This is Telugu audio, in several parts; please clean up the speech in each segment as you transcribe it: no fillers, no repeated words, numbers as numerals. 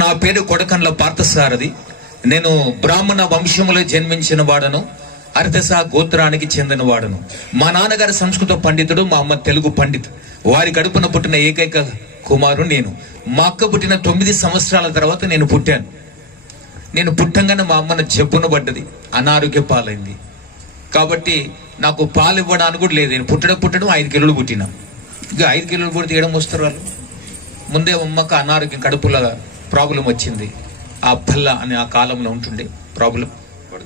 నా పేరు కొడకండ్ల పార్థసారథి. నేను బ్రాహ్మణ వంశములో జన్మించిన వాడను. అర్ధస గోత్రానికి చెందిన వాడను. మా నాన్నగారు సంస్కృత పండితుడు, మా అమ్మ తెలుగు పండితు. వారి కడుపున పుట్టిన ఏకైక కుమారుడు నేను. మా అక్క పుట్టిన 9 సంవత్సరాల తర్వాత నేను పుట్టాను. నేను పుట్టంగానే మా అమ్మను జబ్బున పడ్డది, అనారోగ్య పాలైంది. కాబట్టి నాకు పాలు ఇవ్వడానికి కూడా లేదు. నేను పుట్టడం 5 కిలోలు పుట్టినా. ఇక 5 కిలోలు కూడా తీయడం వస్తారు వాళ్ళు. ముందే అమ్మకు అనారోగ్యం, కడుపుల ప్రాబ్లం వచ్చింది. ఆ పల్ల అని ఆ కాలంలో ఉంటుండే ప్రాబ్లం.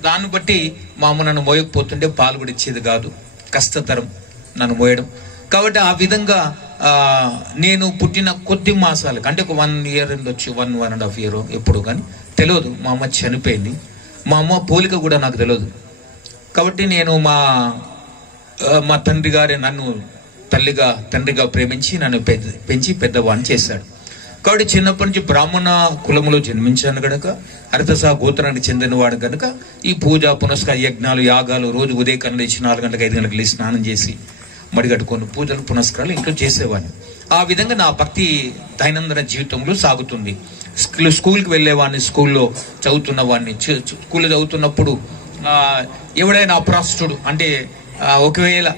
దాన్ని బట్టి మా అమ్మ నన్ను మోయకపోతుండే, పాలు కూడా ఇచ్చేది కాదు. కష్టతరం నన్ను మోయడం. కాబట్టి ఆ విధంగా నేను పుట్టిన కొద్ది మాసాలకు, అంటే ఒక 1 ఇయర్ ఉండొచ్చు, 1.5 ఇయర్ ఎప్పుడు కానీ తెలియదు. మా అమ్మ చనిపోయింది. మా అమ్మ పోలిక కూడా నాకు తెలియదు. కాబట్టి నేను మా తండ్రి గారే నన్ను తండ్రిగా ప్రేమించి నన్ను పెంచి పెద్దవాడిని చేశాడు. కాబట్టి చిన్నప్పటి నుంచి బ్రాహ్మణ కులములో జన్మించాను గనక, అర్ధస గోత్రానికి చెందినవాడు గనక ఈ పూజ పునస్కార యజ్ఞాలు యాగాలు రోజు ఉదయం లేచి 4 గంటలకు 5 గంటలకు లేచి స్నానం చేసి మడిగట్టుకొని పూజలు పునస్కారాలు ఇంట్లో చేసేవాడిని. ఆ విధంగా నా భక్తి దైనందిన జీవితంలో సాగుతుంది. స్కూల్కి వెళ్ళేవాడిని, స్కూల్లో చదువుతున్న వాడిని. స్కూల్లో చదువుతున్నప్పుడు ఎవడైనా అప్రాస్తుడు, అంటే ఒకవేళ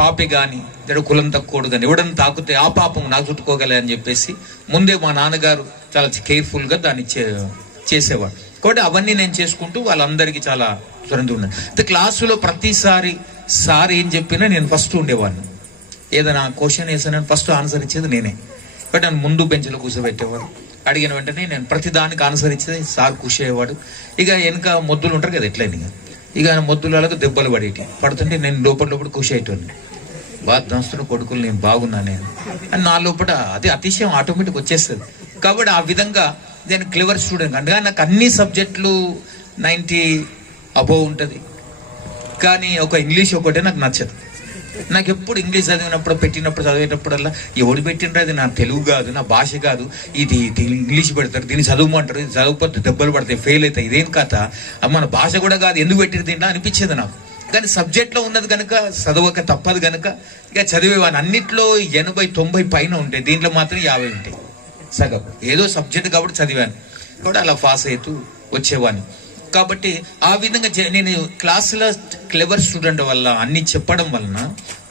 పాపి కానీ కులం తక్కువడు కానీ ఎవడన్నా తాకుతే ఆ పాపం నాకు చుట్టుకోగలే అని చెప్పేసి ముందే మా నాన్నగారు చాలా కేర్ఫుల్గా దాన్ని చేసేవాడు. కాబట్టి అవన్నీ నేను చేసుకుంటూ వాళ్ళందరికీ చాలా త్వరగా ఉన్నాను. అయితే క్లాసులో ప్రతిసారి సార్ ఏం చెప్పినా నేను ఫస్ట్ ఉండేవాడిని. ఏదైనా క్వశ్చన్ వేసాను ఫస్ట్ ఆన్సర్ ఇచ్చేది నేనే. బట్ నన్ను ముందు బెంచ్లో కూర్చోబెట్టేవాడు. అడిగిన వెంటనే నేను ప్రతి దానికి ఆన్సర్ ఇచ్చేది, సార్ కూర్చోయేవాడు. ఇక వెనక మొద్దులు ఉంటారు కదా ఎట్లయినా, ఇక మొద్దులకు దెబ్బలు పడుతుంటే నేను లోపల కూర్చోయేటోని. బాగా దాస్తున్న కొడుకులు నేను బాగున్నానే అని నా లోపల అది అతిశయం ఆటోమేటిక్ వచ్చేస్తుంది. కాబట్టి ఆ విధంగా నేను క్లెవర్ స్టూడెంట్. అంటే నాకు అన్ని సబ్జెక్టులు 90 అబోవ్ ఉంటుంది. కానీ ఒక ఇంగ్లీష్ ఒకటే నాకు నచ్చదు. నాకు ఎప్పుడు ఇంగ్లీష్ చదివేటప్పుడల్లా ఎవడు పెట్టినరా, అది నా తెలుగు కాదు, నా భాష కాదు, ఇది ఇంగ్లీష్ పెడతారు, దీన్ని చదువుమంటారు, ఇది చదవకపోతే దెబ్బలు పడతాయి, ఫెయిల్ అవుతాయి, ఇదేం కథ, మన భాష కూడా కాదు, ఎందుకు పెట్టిన దీంట్లో అనిపించేది నాకు. కానీ సబ్జెక్ట్లో ఉన్నది కనుక చదవక తప్పదు కనుక ఇక చదివేవాడిని. అన్నిట్లో 80-90 పైన ఉంటాయి, దీంట్లో మాత్రం 50 ఉంటాయి సగం. ఏదో సబ్జెక్ట్ కాబట్టి చదివాను, కాబట్టి అలా పాస్ అవుతూ వచ్చేవాడిని. కాబట్టి ఆ విధంగా నేను క్లాసులో క్లెవర్ స్టూడెంట్ వల్ల అన్ని చెప్పడం వలన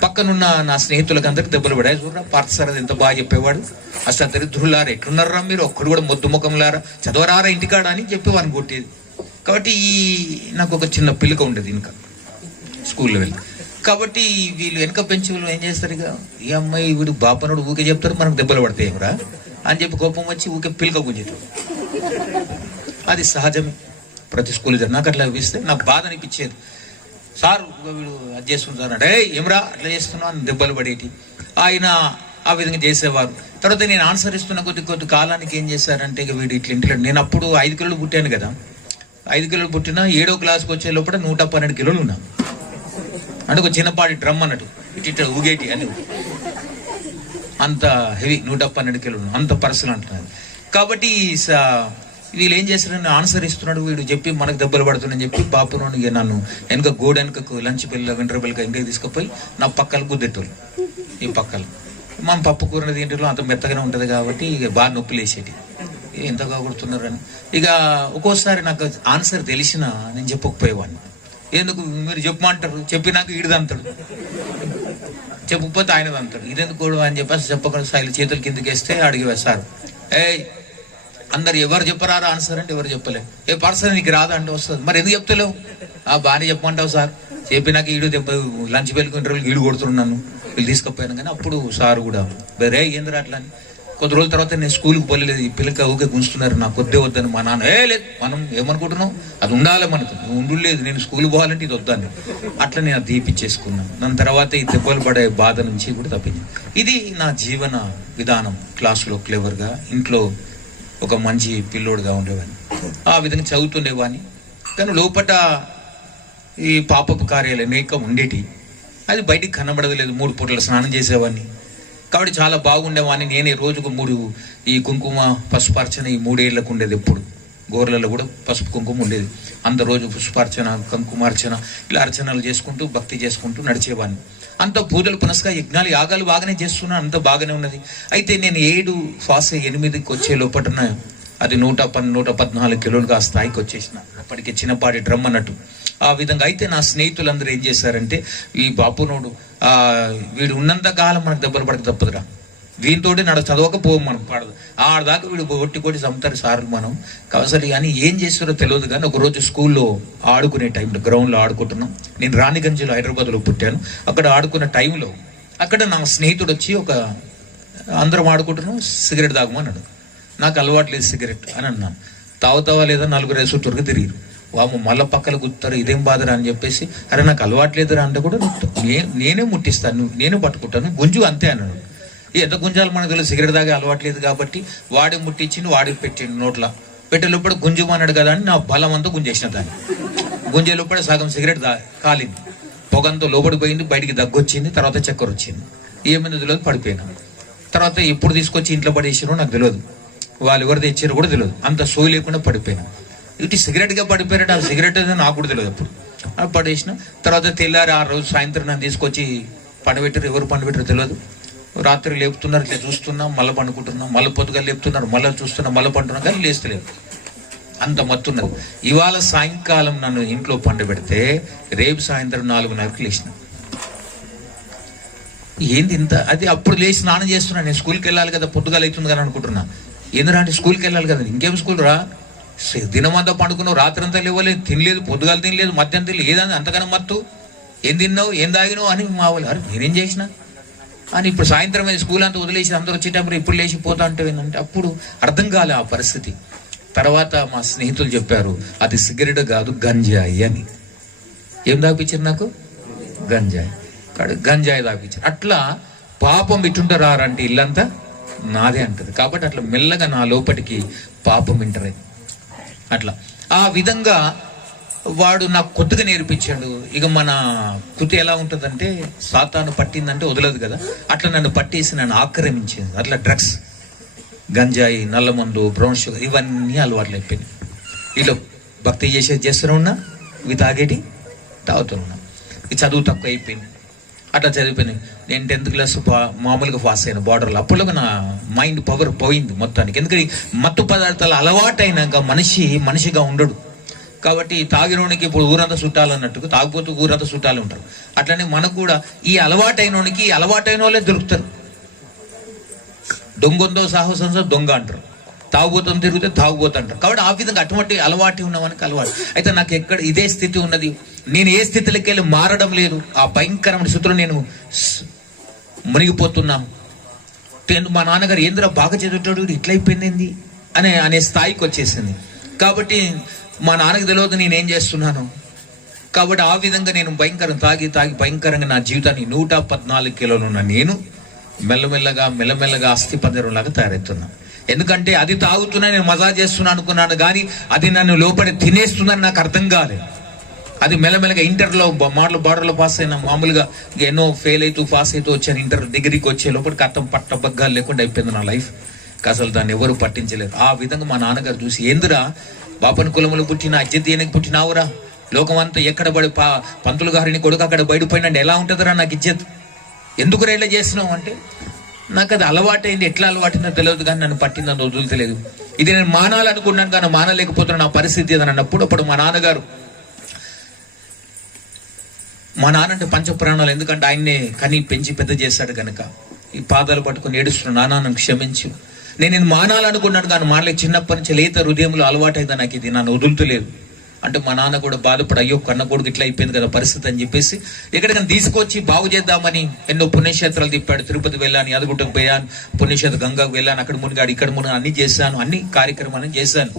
పక్కనున్న నా స్నేహితులకు అందరికి దెబ్బలు పడాయి. చూడరా పార్థసారథి ఎంత బాగా చెప్పేవాడు, అసలు దరిద్రులారా ఎట్లున్నారా మీరు, ఒక్కడు కూడా మొద్దు ముఖంలారా, చదవరారా ఇంటికాడ అని చెప్పేవాడిని కొట్టేది. కాబట్టి నాకు ఒక చిన్న పిల్లక ఉండేది ఇంకా స్కూల్లో వెళ్ళి. కాబట్టి వీళ్ళు వెనక పెంచి వాళ్ళు ఏం చేస్తారు, ఇక ఈ అమ్మాయి వీడు బాపనుడు ఊకే చెప్తారు, మనకు దెబ్బలు పడతాయి ఏమరా అని చెప్పి కోపం వచ్చి ఊకే పిల్లక గుంజేటారు. అది సహజమే ప్రతి స్కూల్. నాకు అట్లా ఇస్తే నాకు బాధ అనిపించేది. సార్ వీడు అది చేస్తుంటారు అంటే ఏమరా అట్లా చేస్తున్నావు అని దెబ్బలు పడేటి. ఆయన ఆ విధంగా చేసేవారు. తర్వాత నేను ఆన్సర్ ఇస్తున్న కొద్ది కాలానికి ఏం చేశారంటే, ఇక వీడు ఇట్లా ఇంట్లో నేను అప్పుడు 5 కిలోలు పుట్టాను కదా. 5 కిలోలు పుట్టినా 7వ క్లాస్కి వచ్చే లోపల 112 కిలోలు ఉన్నా. అంటే ఒక చిన్నపాటి డ్రమ్ అన్నట్టు ఇట్లా ఊగేటి అని, అంత హెవీ 112 కిలోలు, అంత పర్సనల్ అంటున్నారు. కాబట్టి వీళ్ళు ఏం చేస్తారని ఆన్సర్ ఇస్తున్నాడు వీడు చెప్పి మనకు దెబ్బలు పడుతుందని చెప్పి పాపను ఇక నన్ను వెనక వెనకకు లంచ్ బెల్ వింటర్ బెల్గా ఇంటికి తీసుకుపోయి నా పక్కలు గుద్దెట్టోళ్ళు. ఈ పక్కలు మనం పప్పు కూర తింటే అంత మెత్తగానే ఉంటుంది కాబట్టి ఇక బాగా నొప్పులు వేసేటి, ఎంతగా కొడుతున్నారని. ఇక ఒక్కోసారి నాకు ఆన్సర్ తెలిసినా నేను చెప్పకపోయేవాడిని. ఎందుకు మీరు చెప్పమంటారు, చెప్పినాక ఈడదంతాడు, చెప్పకపోతే ఆయనది అంటాడు, ఇదెందుకు కూడా అని చెప్పేసి చెప్పకుండా శైలి చేతులు కిందకి వేస్తే అడిగేవారు సార్, అందరు ఎవరు చెప్పరారా ఆన్సర్ అంటే ఎవరు చెప్పలే. పర్సన్ నీకు రాదా అంటే వస్తుంది, మరి ఎందుకు చెప్తలేవు, బాగానే చెప్పమంటావు సార్, చెప్పినాక ఈడు దెబ్బ లంచ్ బెల్కుంటే ఈడు కొడుతున్నాను వీళ్ళు తీసుకుపోయాను. కానీ అప్పుడు సార్ కూడా రే ఏంద్రా అట్లా అని. కొద్ది రోజుల తర్వాత నేను స్కూల్కి పోలేదు, ఈ పిల్లక ఊకే గుంచుతున్నారు, నాకు కొద్దే వద్దని. మా నాన్న లేదు మనం ఏమనుకుంటున్నావు, అది ఉండాలి మనకు, నువ్వు ఉండులేదు, నేను స్కూల్కి పోవాలంటే ఇది వద్దని. అట్లా నేను అది తీపిచ్చేసుకున్నాను. దాని తర్వాత ఈ దెబ్బలు పడే బాధ నుంచి కూడా తప్పింది. ఇది నా జీవన విధానం. క్లాసులో క్లెవర్గా, ఇంట్లో ఒక మంచి పిల్లోడుగా ఉండేవాడిని, ఆ విధంగా చదువుతుండేవాడిని. కానీ లోపల ఈ పాపపు కార్యాలు అనేక ఉండేటి, అది బయటికి కనబడలేదు. 3 పూటల స్నానం చేసేవాడిని, కాబట్టి చాలా బాగుండేవాడిని. నేనే రోజుకు 3 ఈ కుంకుమ పసుపార్చన ఈ 3 ఏళ్ళకు ఉండేది. ఎప్పుడు గోర్లలో కూడా పసుపు కుంకుమ ఉండేది. అంత రోజు పుష్పార్చన కుంకుమార్చన ఇలా అర్చనలు చేసుకుంటూ భక్తి చేసుకుంటూ నడిచేవాడిని. అంత పూజలు పునస్కార యజ్ఞాలు యాగాలు బాగానే చేస్తున్నాను, అంత బాగానే ఉన్నది. అయితే నేను 7 ఫాస్ 8కి వచ్చే లోపల అది 114 కిలోలుగా ఆ స్థాయికి వచ్చేసిన. అప్పటికి చిన్నపాటి డ్రమ్ అన్నట్టు. ఆ విధంగా అయితే నా స్నేహితులందరూ ఏం చేశారంటే, ఈ బాపునోడు వీడు ఉన్నంత కాలం మనకు దెబ్బలు పడక తప్పదురా, వీనితోటి చదవకపోవు మనం పాడదు, ఆడదాకా వీడు కొట్టి చంపుతారు సార్లు మనం కవసరి అని. ఏం చేస్తారో తెలియదు కానీ ఒకరోజు స్కూల్లో ఆడుకునే టైంలో గ్రౌండ్లో ఆడుకుంటున్నాం. నేను రాణిగంజ్లో హైదరాబాద్లో పుట్టాను. అక్కడ ఆడుకున్న టైంలో అక్కడ నా స్నేహితుడు వచ్చి అందరం ఆడుకుంటున్నాం, సిగరెట్ తాగమన్నాడు. నాకు అలవాటు లేదు సిగరెట్ అని అన్నాను. తాగుతావా లేదా, 4 చుట్టూరుగా తిరిగిరు. వాము మళ్ళీ పక్కన గుర్తారు, ఇదేం బాధరా అని చెప్పేసి, అరే నాకు అలవాటు లేదురా అంటే కూడా నేనే ముట్టిస్తాను, నేనే పట్టుకుంటాను, గుంజు అంతే అన్నాడు. ఎంత గుంజాలు మనకు తెలియదు, సిగరెట్ తాగే అలవాట్లేదు కాబట్టి వాడే ముట్టించింది, వాడికి పెట్టిండు నోట్లో. పెట్టే లోపల గుంజుమన్నాడు కదా అని నా బలం అంతా గుంజేసిన దాన్ని. గుంజే లోపల సగం సిగరెట్ కాలింది, పొగంతో లోపలికి పోయింది, బయటికి దగ్గొచ్చింది, తర్వాత చక్కెర వచ్చింది. ఏమైందో తెలియదు, పడిపోయినా. తర్వాత ఎప్పుడు తీసుకొచ్చి ఇంట్లో పడేసారో నాకు తెలియదు, వాళ్ళు ఎవరు తెచ్చారో కూడా తెలియదు. అంత సోయి లేకుండా పడిపోయినా. ఇటు సిగరెట్గా పడిపోయారట, ఆ సిగరెట్ నాకు కూడా తెలియదు. అప్పుడు పడేసిన. తర్వాత తెల్లారి ఆ రోజు సాయంత్రం నన్ను తీసుకొచ్చి పండబెట్టారు. ఎవరు పండబెట్టారో తెలియదు. రాత్రి లేపుతున్నారు, ఇట్లా చూస్తున్నాం, మళ్ళీ పండుకుంటున్నాం, మళ్ళీ పొద్దుగా లేపుతున్నారు, మళ్ళీ చూస్తున్నాం, మళ్ళీ పండుకున్నాం, కానీ లేస్తలేదు. అంత మత్తున్నది. ఇవాళ సాయంకాలం నన్ను ఇంట్లో పండబెడితే రేపు సాయంత్రం 4:30కి లేచిన. ఏంది ఇంత, అది అప్పుడు లేచి స్నానం చేస్తున్నా. నేను స్కూల్కి వెళ్ళాలి కదా, పొద్దుగా అవుతుంది కదా అనుకుంటున్నా. ఎందుకంటే అంటే స్కూల్కి వెళ్ళాలి కదా. ఇంకేం స్కూల్ రా, దినమంతా పండుకున్నావు, రాత్రి అంతా లేవలేదు, తినలేదు, పొద్దుగాలు తినలేదు, మధ్యాహ్నం తినలేదు, ఏదని అంతకన్నా మత్తు, ఏం తిన్నావు, ఏం తాగినావు అని మా వాళ్ళు. అరే నేనేం చేసిన అని. ఇప్పుడు సాయంత్రం స్కూల్ అంతా వదిలేసి అందరూ వచ్చేటప్పుడు ఇప్పుడు లేచి పోతా అంటే ఏంటంటే అప్పుడు అర్థం కాలే ఆ పరిస్థితి. తర్వాత మా స్నేహితులు చెప్పారు, అది సిగరెట్ కాదు గంజాయి అని. ఏం తాపించారు నాకు? గంజాయి. గంజాయి తాపించారు. అట్లా పాపం ఇటుంటారు రారంటే ఇల్లంతా నాదే అంటది. కాబట్టి అట్లా మెల్లగా నా లోపలికి పాపం ఇంటరే. అట్లా ఆ విధంగా వాడు నాకు కొద్దిగా నేర్పించాడు. ఇక మన కృతి ఎలా ఉంటుందంటే, సాతాను పట్టిందంటే వదలదు కదా, అట్లా నన్ను పట్టేసి నన్ను ఆక్రమించింది. అట్లా డ్రగ్స్, గంజాయి, నల్లమందు, బ్రౌన్ షుగర్ ఇవన్నీ అలవాట్లు అయిపోయినాయి. వీళ్ళు భక్తి చేస్తూనే ఉన్నా, ఇవి తాగుతూ ఉన్నా. ఈ చదువు తక్కువ అయిపోయింది. అట్లా చదివిపోయినాయి. నేను 10th క్లాస్ మామూలుగా పాస్ అయిన బార్డర్లో. అప్పుడు నా మైండ్ పవర్ పోయింది మొత్తానికి. ఎందుకంటే మత్తు పదార్థాలు అలవాటైనాక మనిషిగా ఉండడు. కాబట్టి తాగినోనికి ఇప్పుడు ఊరంతా చుట్టాలు అన్నట్టుగా తాగిపోతూ ఊరంతా చుట్టాలు ఉంటారు. అట్లనే మనకు కూడా ఈ అలవాటైనోనికి అలవాటైన వాళ్ళే దొరుకుతారు. దొంగొందో సాహసంతో దొంగ అంటారు, తాగుబోతుంది తిరిగితే తాగుబోతు అంటారు. కాబట్టి ఆ విధంగా అటువంటి అలవాటు ఉన్నవానికి అలవాటు. అయితే నాకు ఎక్కడ ఇదే స్థితి ఉన్నది, నేను ఏ స్థితిలోకి వెళ్ళి మారడం లేదు. ఆ భయంకరమైన స్థితిలో నేను మునిగిపోతున్నాను. మా నాన్నగారు ఏందిరా బాగా చదువుతాడు, ఇట్లా అయిపోయింది అనే స్థాయికి వచ్చేసింది. కాబట్టి మా నాన్నకి తెలియదు నేనేం చేస్తున్నాను. కాబట్టి ఆ విధంగా నేను తాగి భయంకరంగా నా జీవితాన్ని 114 కిలోలు ఉన్న నేను మెల్లమెల్లగా అస్థి పంజరంలాగా తయారవుతున్నా. ఎందుకంటే అది తాగుతున్నా, నేను మజా చేస్తున్నా అనుకున్నాను, కానీ అది నన్ను లోపల తినేస్తుందని నాకు అర్థం కాలేదు. అది మెల్లమెల్లగా ఇంటర్లో బార్డర్లో పాస్ అయినా, మామూలుగా ఎన్నో ఫెయిల్ అవుతూ పాస్ అవుతూ వచ్చాను. ఇంటర్ డిగ్రీకి వచ్చే లోపలికి అర్థం పట్టబగ్గాలు లేకుండా అయిపోయింది నా లైఫ్. అసలు దాన్ని ఎవరు పట్టించలేరు. ఆ విధంగా మా నాన్నగారు చూసి, ఎందురా బాపని కులములు పుట్టిన అజ్జతీయనికి పుట్టినావురా, లోకం అంతా ఎక్కడ పడి పంతులు గారిని కొడుకు అక్కడ బయటపోయినండి ఎలా ఉంటుందిరా నాకు ఇజ్జత్, ఎందుకు రైళ్ళ చేసినావు అంటే, నాకు అది అలవాటైంది. ఎట్లా అలవాటైందో తెలియదు, కానీ నన్ను పట్టిందని వదులుతలేదు. ఇది నేను మానాలనుకున్నాను కానీ మానలేకపోతున్నా, నా పరిస్థితి అని అన్నప్పుడు అప్పుడు మా నాన్నగారు, మా నాన్న అంటే పంచప్రాణాలు, ఎందుకంటే ఆయన్నే కని పెంచి పెద్ద చేశాడు కనుక ఈ పాదాలు పట్టుకుని ఏడుస్తున్నా, నాన్న నన్ను క్షమించు, నేను మానాలనుకున్నాను కానీ మానలేక చిన్నప్పటి నుంచి లేత హృదయంలో అలవాటైందా నాకు ఇది, నన్ను వదులుతలేదు అంటే మా నాన్న కూడా బాధపడి, అయ్యో కన్న కొడుకు ఇట్లా అయిపోయింది కదా పరిస్థితి అని చెప్పేసి ఎక్కడికైనా తీసుకొచ్చి బాగు చేద్దామని ఎన్నో పుణ్యక్షేత్రాలు తిప్పాడు. తిరుపతి వెళ్ళాను, యాదగుట్టకు పోయాను, పుణ్యక్షేత్ర గంగాకు వెళ్ళాను, అక్కడ మునిగాడు ఇక్కడ మునిగా అన్ని చేశాను, అన్ని కార్యక్రమాలను చేశాను.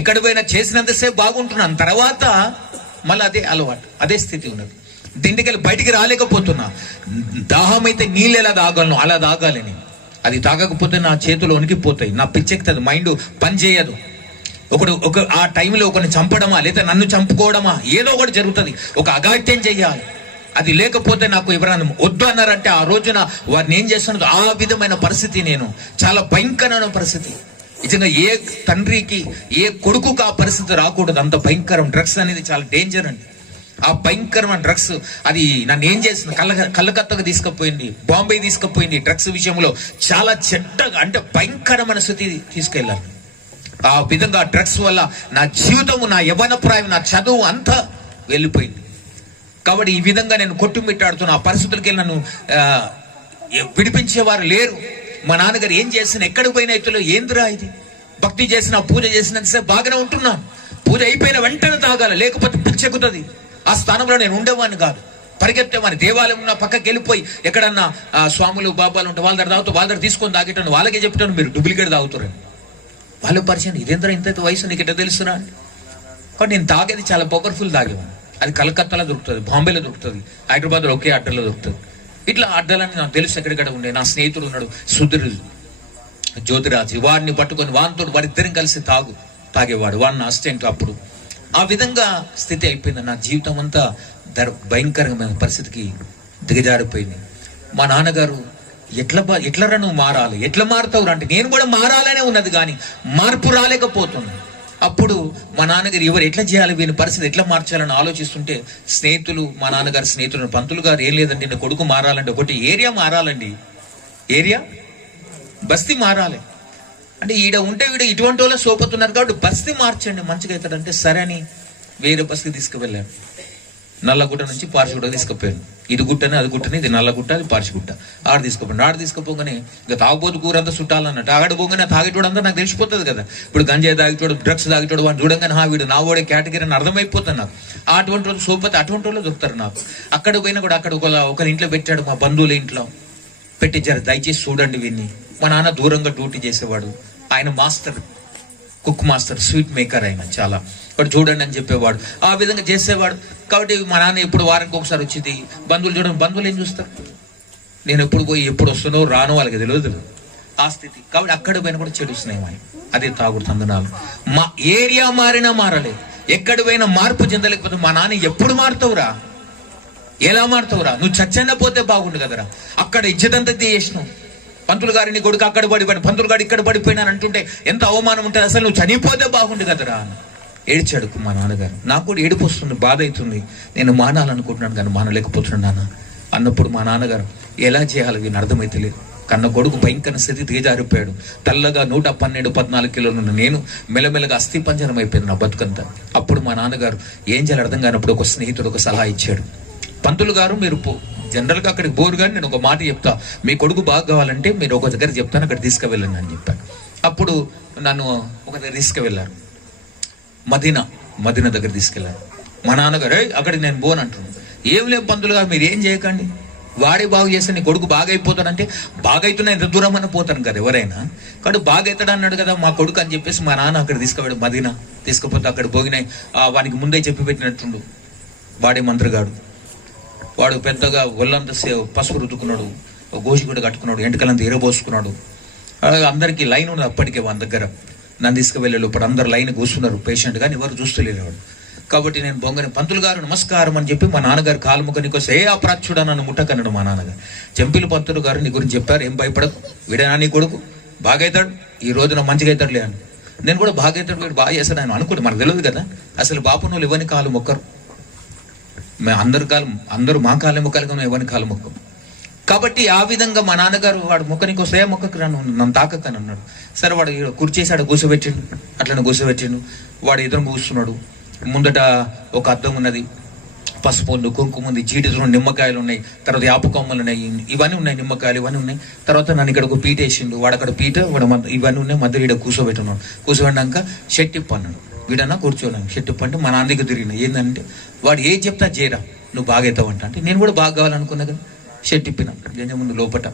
ఎక్కడ పోయినా చేసినంతసేపు బాగుంటున్నాను, తర్వాత మళ్ళీ అదే అలవాటు, అదే స్థితి ఉన్నది. దీంట్కెళ్ళి బయటికి రాలేకపోతున్నా. దాహం అయితే నీళ్ళు ఎలా తాగలను అలా తాగాలి నేను. అది తాగకపోతే నా చేతులు వణికిపోతాయి, నా పిచ్చెక్కుతుంది, మైండ్ పని చేయదు. ఆ టైంలో ఒకరిని చంపడమా లేదా నన్ను చంపుకోవడమా ఏదో ఒకటి జరుగుతుంది, ఒక అఘాయిత్యం చెయ్యాలి. అది లేకపోతే నాకు ఎవరైనా వద్దు అన్నారంటే ఆ రోజున వారిని ఏం చేస్తున్నది ఆ విధమైన పరిస్థితి. నేను చాలా భయంకరమైన పరిస్థితి. నిజంగా ఏ తండ్రికి ఏ కొడుకుకు ఆ పరిస్థితి రాకూడదు, అంత భయంకరం. డ్రగ్స్ అనేది చాలా డేంజర్ అండి. ఆ భయంకరమైన డ్రగ్స్ అది నన్ను ఏం చేస్తుంది, కలకత్తగా తీసుకుపోయింది, బాంబే తీసుకుపోయింది. డ్రగ్స్ విషయంలో చాలా చెడ్డగా అంటే భయంకరమైన స్థితి తీసుకెళ్ళాలి. ఆ విధంగా డ్రగ్స్ వల్ల నా జీవితము, నా యవ్వన ప్రాయం, నా చదువు అంతా వెళ్ళిపోయింది. కాబట్టి ఈ విధంగా నేను కొట్టుమిట్టాడుతున్న ఆ పరిస్థితులకి వెళ్ళి నన్ను విడిపించేవారు లేరు. మా నాన్నగారు ఏం చేసిన, ఎక్కడికి పోయిన ఎత్తులో ఏందిరా ఇది, భక్తి చేసిన పూజ చేసినంతసేపు బాగానే ఉంటున్నాను, పూజ అయిపోయిన వెంటనే తాగాలి, లేకపోతే పిచ్చెక్కుతుంది. ఆ స్థానంలో నేను ఉండేవాడిని కాదు, పరిగెత్తేవాడిని. దేవాలయం నా పక్కకి వెళ్ళిపోయి ఎక్కడన్నా స్వాములు బాబాలు ఉంటే వాళ్ళ దగ్గర తాగుతూ వాళ్ళ దగ్గర తీసుకొని తాగేటాను. వాళ్ళకే చెప్తాను మీరు డూప్లికేట్ తాగుతారని. వాళ్ళు పరిచయం, ఇదేంద్ర ఇంత వయసు నీకు ఎట్లా తెలుసురా అండి. కాబట్టి నేను తాగేది చాలా పవర్ఫుల్ తాగేవాడిని. అది కలకత్తాలో దొరుకుతుంది, బాంబేలో దొరుకుతుంది, హైదరాబాద్లో ఒకే అడ్డలో దొరుకుతుంది. ఇట్లా అడ్డలని నాకు తెలుసు ఎక్కడెక్కడ ఉండే. నా స్నేహితుడు ఉన్నాడు సుధీర్, జ్యోతిరాజు, వాడిని పట్టుకొని వాడితో వారిద్దరం కలిసి తాగేవాడు, వాడిని నా అసిస్టెంట్. అప్పుడు ఆ విధంగా స్థితి అయిపోయింది. నా జీవితం అంతా భయంకరమైన పరిస్థితికి దిగజారిపోయింది. మా నాన్నగారు ఎట్లరా నువ్వు మారాలి, ఎట్లా మారుతావు అంటే నేను కూడా మారాలనే ఉన్నది కానీ మార్పు రాలేకపోతున్నాను. అప్పుడు మా నాన్నగారు ఎవరు ఎట్లా చేయాలి, వీని పరిస్థితి ఎట్లా మార్చాలని ఆలోచిస్తుంటే స్నేహితులు, మా నాన్నగారు స్నేహితులు, పంతులు గారు ఏం లేదండి నా కొడుకు మారాలంటే ఒకటి ఏరియా మారాలండి, ఏరియా బస్తీ మారాలి అంటే ఈడ ఉంటే వీడు ఇటువంటి వాళ్ళ సోపుతున్నారు కాబట్టి బస్తీ మార్చండి మంచిగా అవుతాడంటే సరే అని వేరే బస్తీ తీసుకువెళ్ళాను. నల్లగుట్ట నుంచి పార్సిగుట్ట తీసుకుపోయాను. ఇది గుట్టని అది గుట్టని, ఇది నల్లగుట్ట అది పార్సిగుట్ట. ఆడ తీసుకుపోగానే ఇక తాగుబోతు కూరంతా చుట్టాలన్నట్టు ఆడపోగానే తాగేటోడు అంతా నాకు తెలిసిపోతుంది కదా. ఇప్పుడు గంజాయి తాగేటోడు, డ్రగ్స్ తాగేటోడు వాడిని చూడంగానే వీడు నా ఓడే కేటగిరీ అని అర్థమైపోతుంది నాకు. అటువంటి వాళ్ళు సోపతి అటువంటి వాళ్ళు దొరుకుతారు నాకు. అక్కడ పోయినా కూడా అక్కడ ఒకరి ఇంట్లో పెట్టాడు, మా బంధువుల ఇంట్లో పెట్టి జర దయచేసి చూడండి వీన్ని. మా నాన్న దూరంగా డ్యూటీ చేసేవాడు, ఆయన master, cook master, sweet maker ఆయన చాలా, వాడు చూడండి అని చెప్పేవాడు. ఆ విధంగా చేసేవాడు. కాబట్టి మా నాన్న ఎప్పుడు వారానికి ఒకసారి వచ్చింది. బంధువులు చూడండి, బంధువులు ఏం చూస్తారు, నేను ఎప్పుడు పోయి ఎప్పుడు వస్తున్నో రానో వాళ్ళకి తెలియదు ఆ స్థితి. కాబట్టి అక్కడ పోయినా కూడా చెడు స్నేహం, అదే తాగుడు తందనాలు. మా ఏరియా మారినా మారలేదు, ఎక్కడ పోయినా మార్పు చెందలేకపోతే మా నాన్న ఎప్పుడు మారుతావురా, ఎలా మారుతావురా, నువ్వు చచ్చన్న పోతే బాగుండు కదరా. అక్కడ ఇజ్జతంతా చేసినావు. పంతులు గారిని కొడుకు అక్కడ పడిపోయాడు, పంతులు గారు ఇక్కడ పడిపోయినాను అంటుంటే ఎంత అవమానం ఉంటుంది. అసలు నువ్వు చనిపోతే బాగుండు కదరా అని ఏడ్చాడు మా నాన్నగారు. నాకు కూడా ఏడుపు వస్తుంది, బాధ అవుతుంది. నేను మానాలనుకుంటున్నాను కానీ మానలేకపోతున్నాను నాన్న అన్నప్పుడు మా నాన్నగారు ఎలా చేయాలి వీని అర్థమైతే లేదు. కన్న కొడుకు భయంకర స్థితి దిగజారిపోయాడు. తెల్లగా 112-14 కిలోలు నేను మెల్లమెల్లగా అస్థి పంజరం అయిపోయింది నా బతుకంతా. అప్పుడు మా నాన్నగారు ఏం చేయాలి అర్థం కానప్పుడు ఒక స్నేహితుడు ఒక సలహా ఇచ్చాడు. పంతులు గారు మీరు జనరల్గా అక్కడికి బోరు కానీ నేను ఒక మాట చెప్తా, మీ కొడుకు బాగా కావాలంటే మీరు ఒక దగ్గర చెప్తాను, అక్కడ తీసుకువెళ్ళండి అని చెప్పాను. అప్పుడు నన్ను ఒక దగ్గర తీసుకువెళ్ళారు, మదీనా దగ్గర తీసుకెళ్ళారు. మా నాన్నగారు అక్కడికి నేను బోన్ అంటున్నాను. ఏం లేవు పంతులు గారు మీరు ఏం చేయకండి, వాడే బాగు చేస్తే నీ కొడుకు బాగా అయిపోతాడంటే బాగా అవుతున్నా ఎంత దూరం అని పోతాను కదా ఎవరైనా. కాబట్టి బాగా అవుతాడు అన్నాడు కదా మా కొడుకు అని చెప్పేసి మా నాన్న అక్కడ తీసుకుపోయాడు. మదీనా తీసుకుపోతే అక్కడ భోగినాయి వానికి ముందే చెప్పి పెట్టినట్టుండు. వాడే మంత్రిగాడు, వాడు పెద్దగా ఒళ్ళంతా పసుపు రుద్దుకున్నాడు, గోషి కూడా కట్టుకున్నాడు, ఎంటకలంతా ఎరబోసుకున్నాడు. అందరికీ లైన్ ఉన్నది అప్పటికే వాని దగ్గర. నన్ను తీసుకువెళ్ళాడు. ఇప్పుడు అందరు లైన్ కూర్చున్నారు పేషెంట్ కానీ ఎవరు చూస్తలేరు వాడు. కాబట్టి నేను బొంగని పంతులు గారు నమస్కారం అని చెప్పి మా నాన్నగారు కాలు ముఖ నీకోసం ఏ అప్రాచ్యుడా నన్ను ముట్టకన్నాడు మా నాన్నగారు. చెంపిలి పంతులు గారు నీ గురించి చెప్పారు, ఏం భయపడకు, వీడేనా నీ కొడుకు బాగైతాడు, ఈ రోజున మంచిగా అవుతాడులే అని. నేను కూడా బాగైతాడు, వీడు బాగా చేస్తాడు అని అనుకుంటే మనకు తెలియదు కదా. అసలు బాపు నువ్వు ఇవ్వని కాలు మొక్కరు, అందరూ మా కాళ్ళ మొక్కలుగా ఇవ్వని కాలు మొక్కం. కాబట్టి ఆ విధంగా మా నాన్నగారు వాడు మొక్కనికి వస్తే మొక్కకు నన్ను తాకక్కని అన్నాడు. సరే వాడు కుర్చేసి ఆడ కూర్చోబెట్టిండు, అట్లనే కూర్చోబెట్టిండు. వాడు ఎదురు కూర్చున్నాడు. ముందట ఒక అద్దం ఉన్నది, పసుపు ఉంది, కుంకుమ ఉంది, జీడిలు, నిమ్మకాయలు ఉన్నాయి, తర్వాత యాపకొమ్మలు ఉన్నాయి, ఇవన్నీ ఉన్నాయి, నిమ్మకాయలు ఇవన్నీ ఉన్నాయి. తర్వాత నన్ను ఇక్కడ ఒక పీట వేసిండు, వాడు అక్కడ పీట ఇవన్నీ ఉన్నాయి, మధ్యలో ఈడ కూర్చోబెట్టున్నాడు. కూర్చోబెట్టాక షెట్ ఇప్పు అన్నాడు. వీడన్నా కూర్చోలేను, షెట్ ఇప్పు అంటే మా నాన్న దగ్గర తిరిగిన ఏంటంటే వాడు ఏం చెప్తా చేయరా నువ్వు బాగా అవుతావు అంటే నేను కూడా బాగా కావాలనుకున్నా కానీ షెట్ ఇప్పినా. దేని ముందు లోపట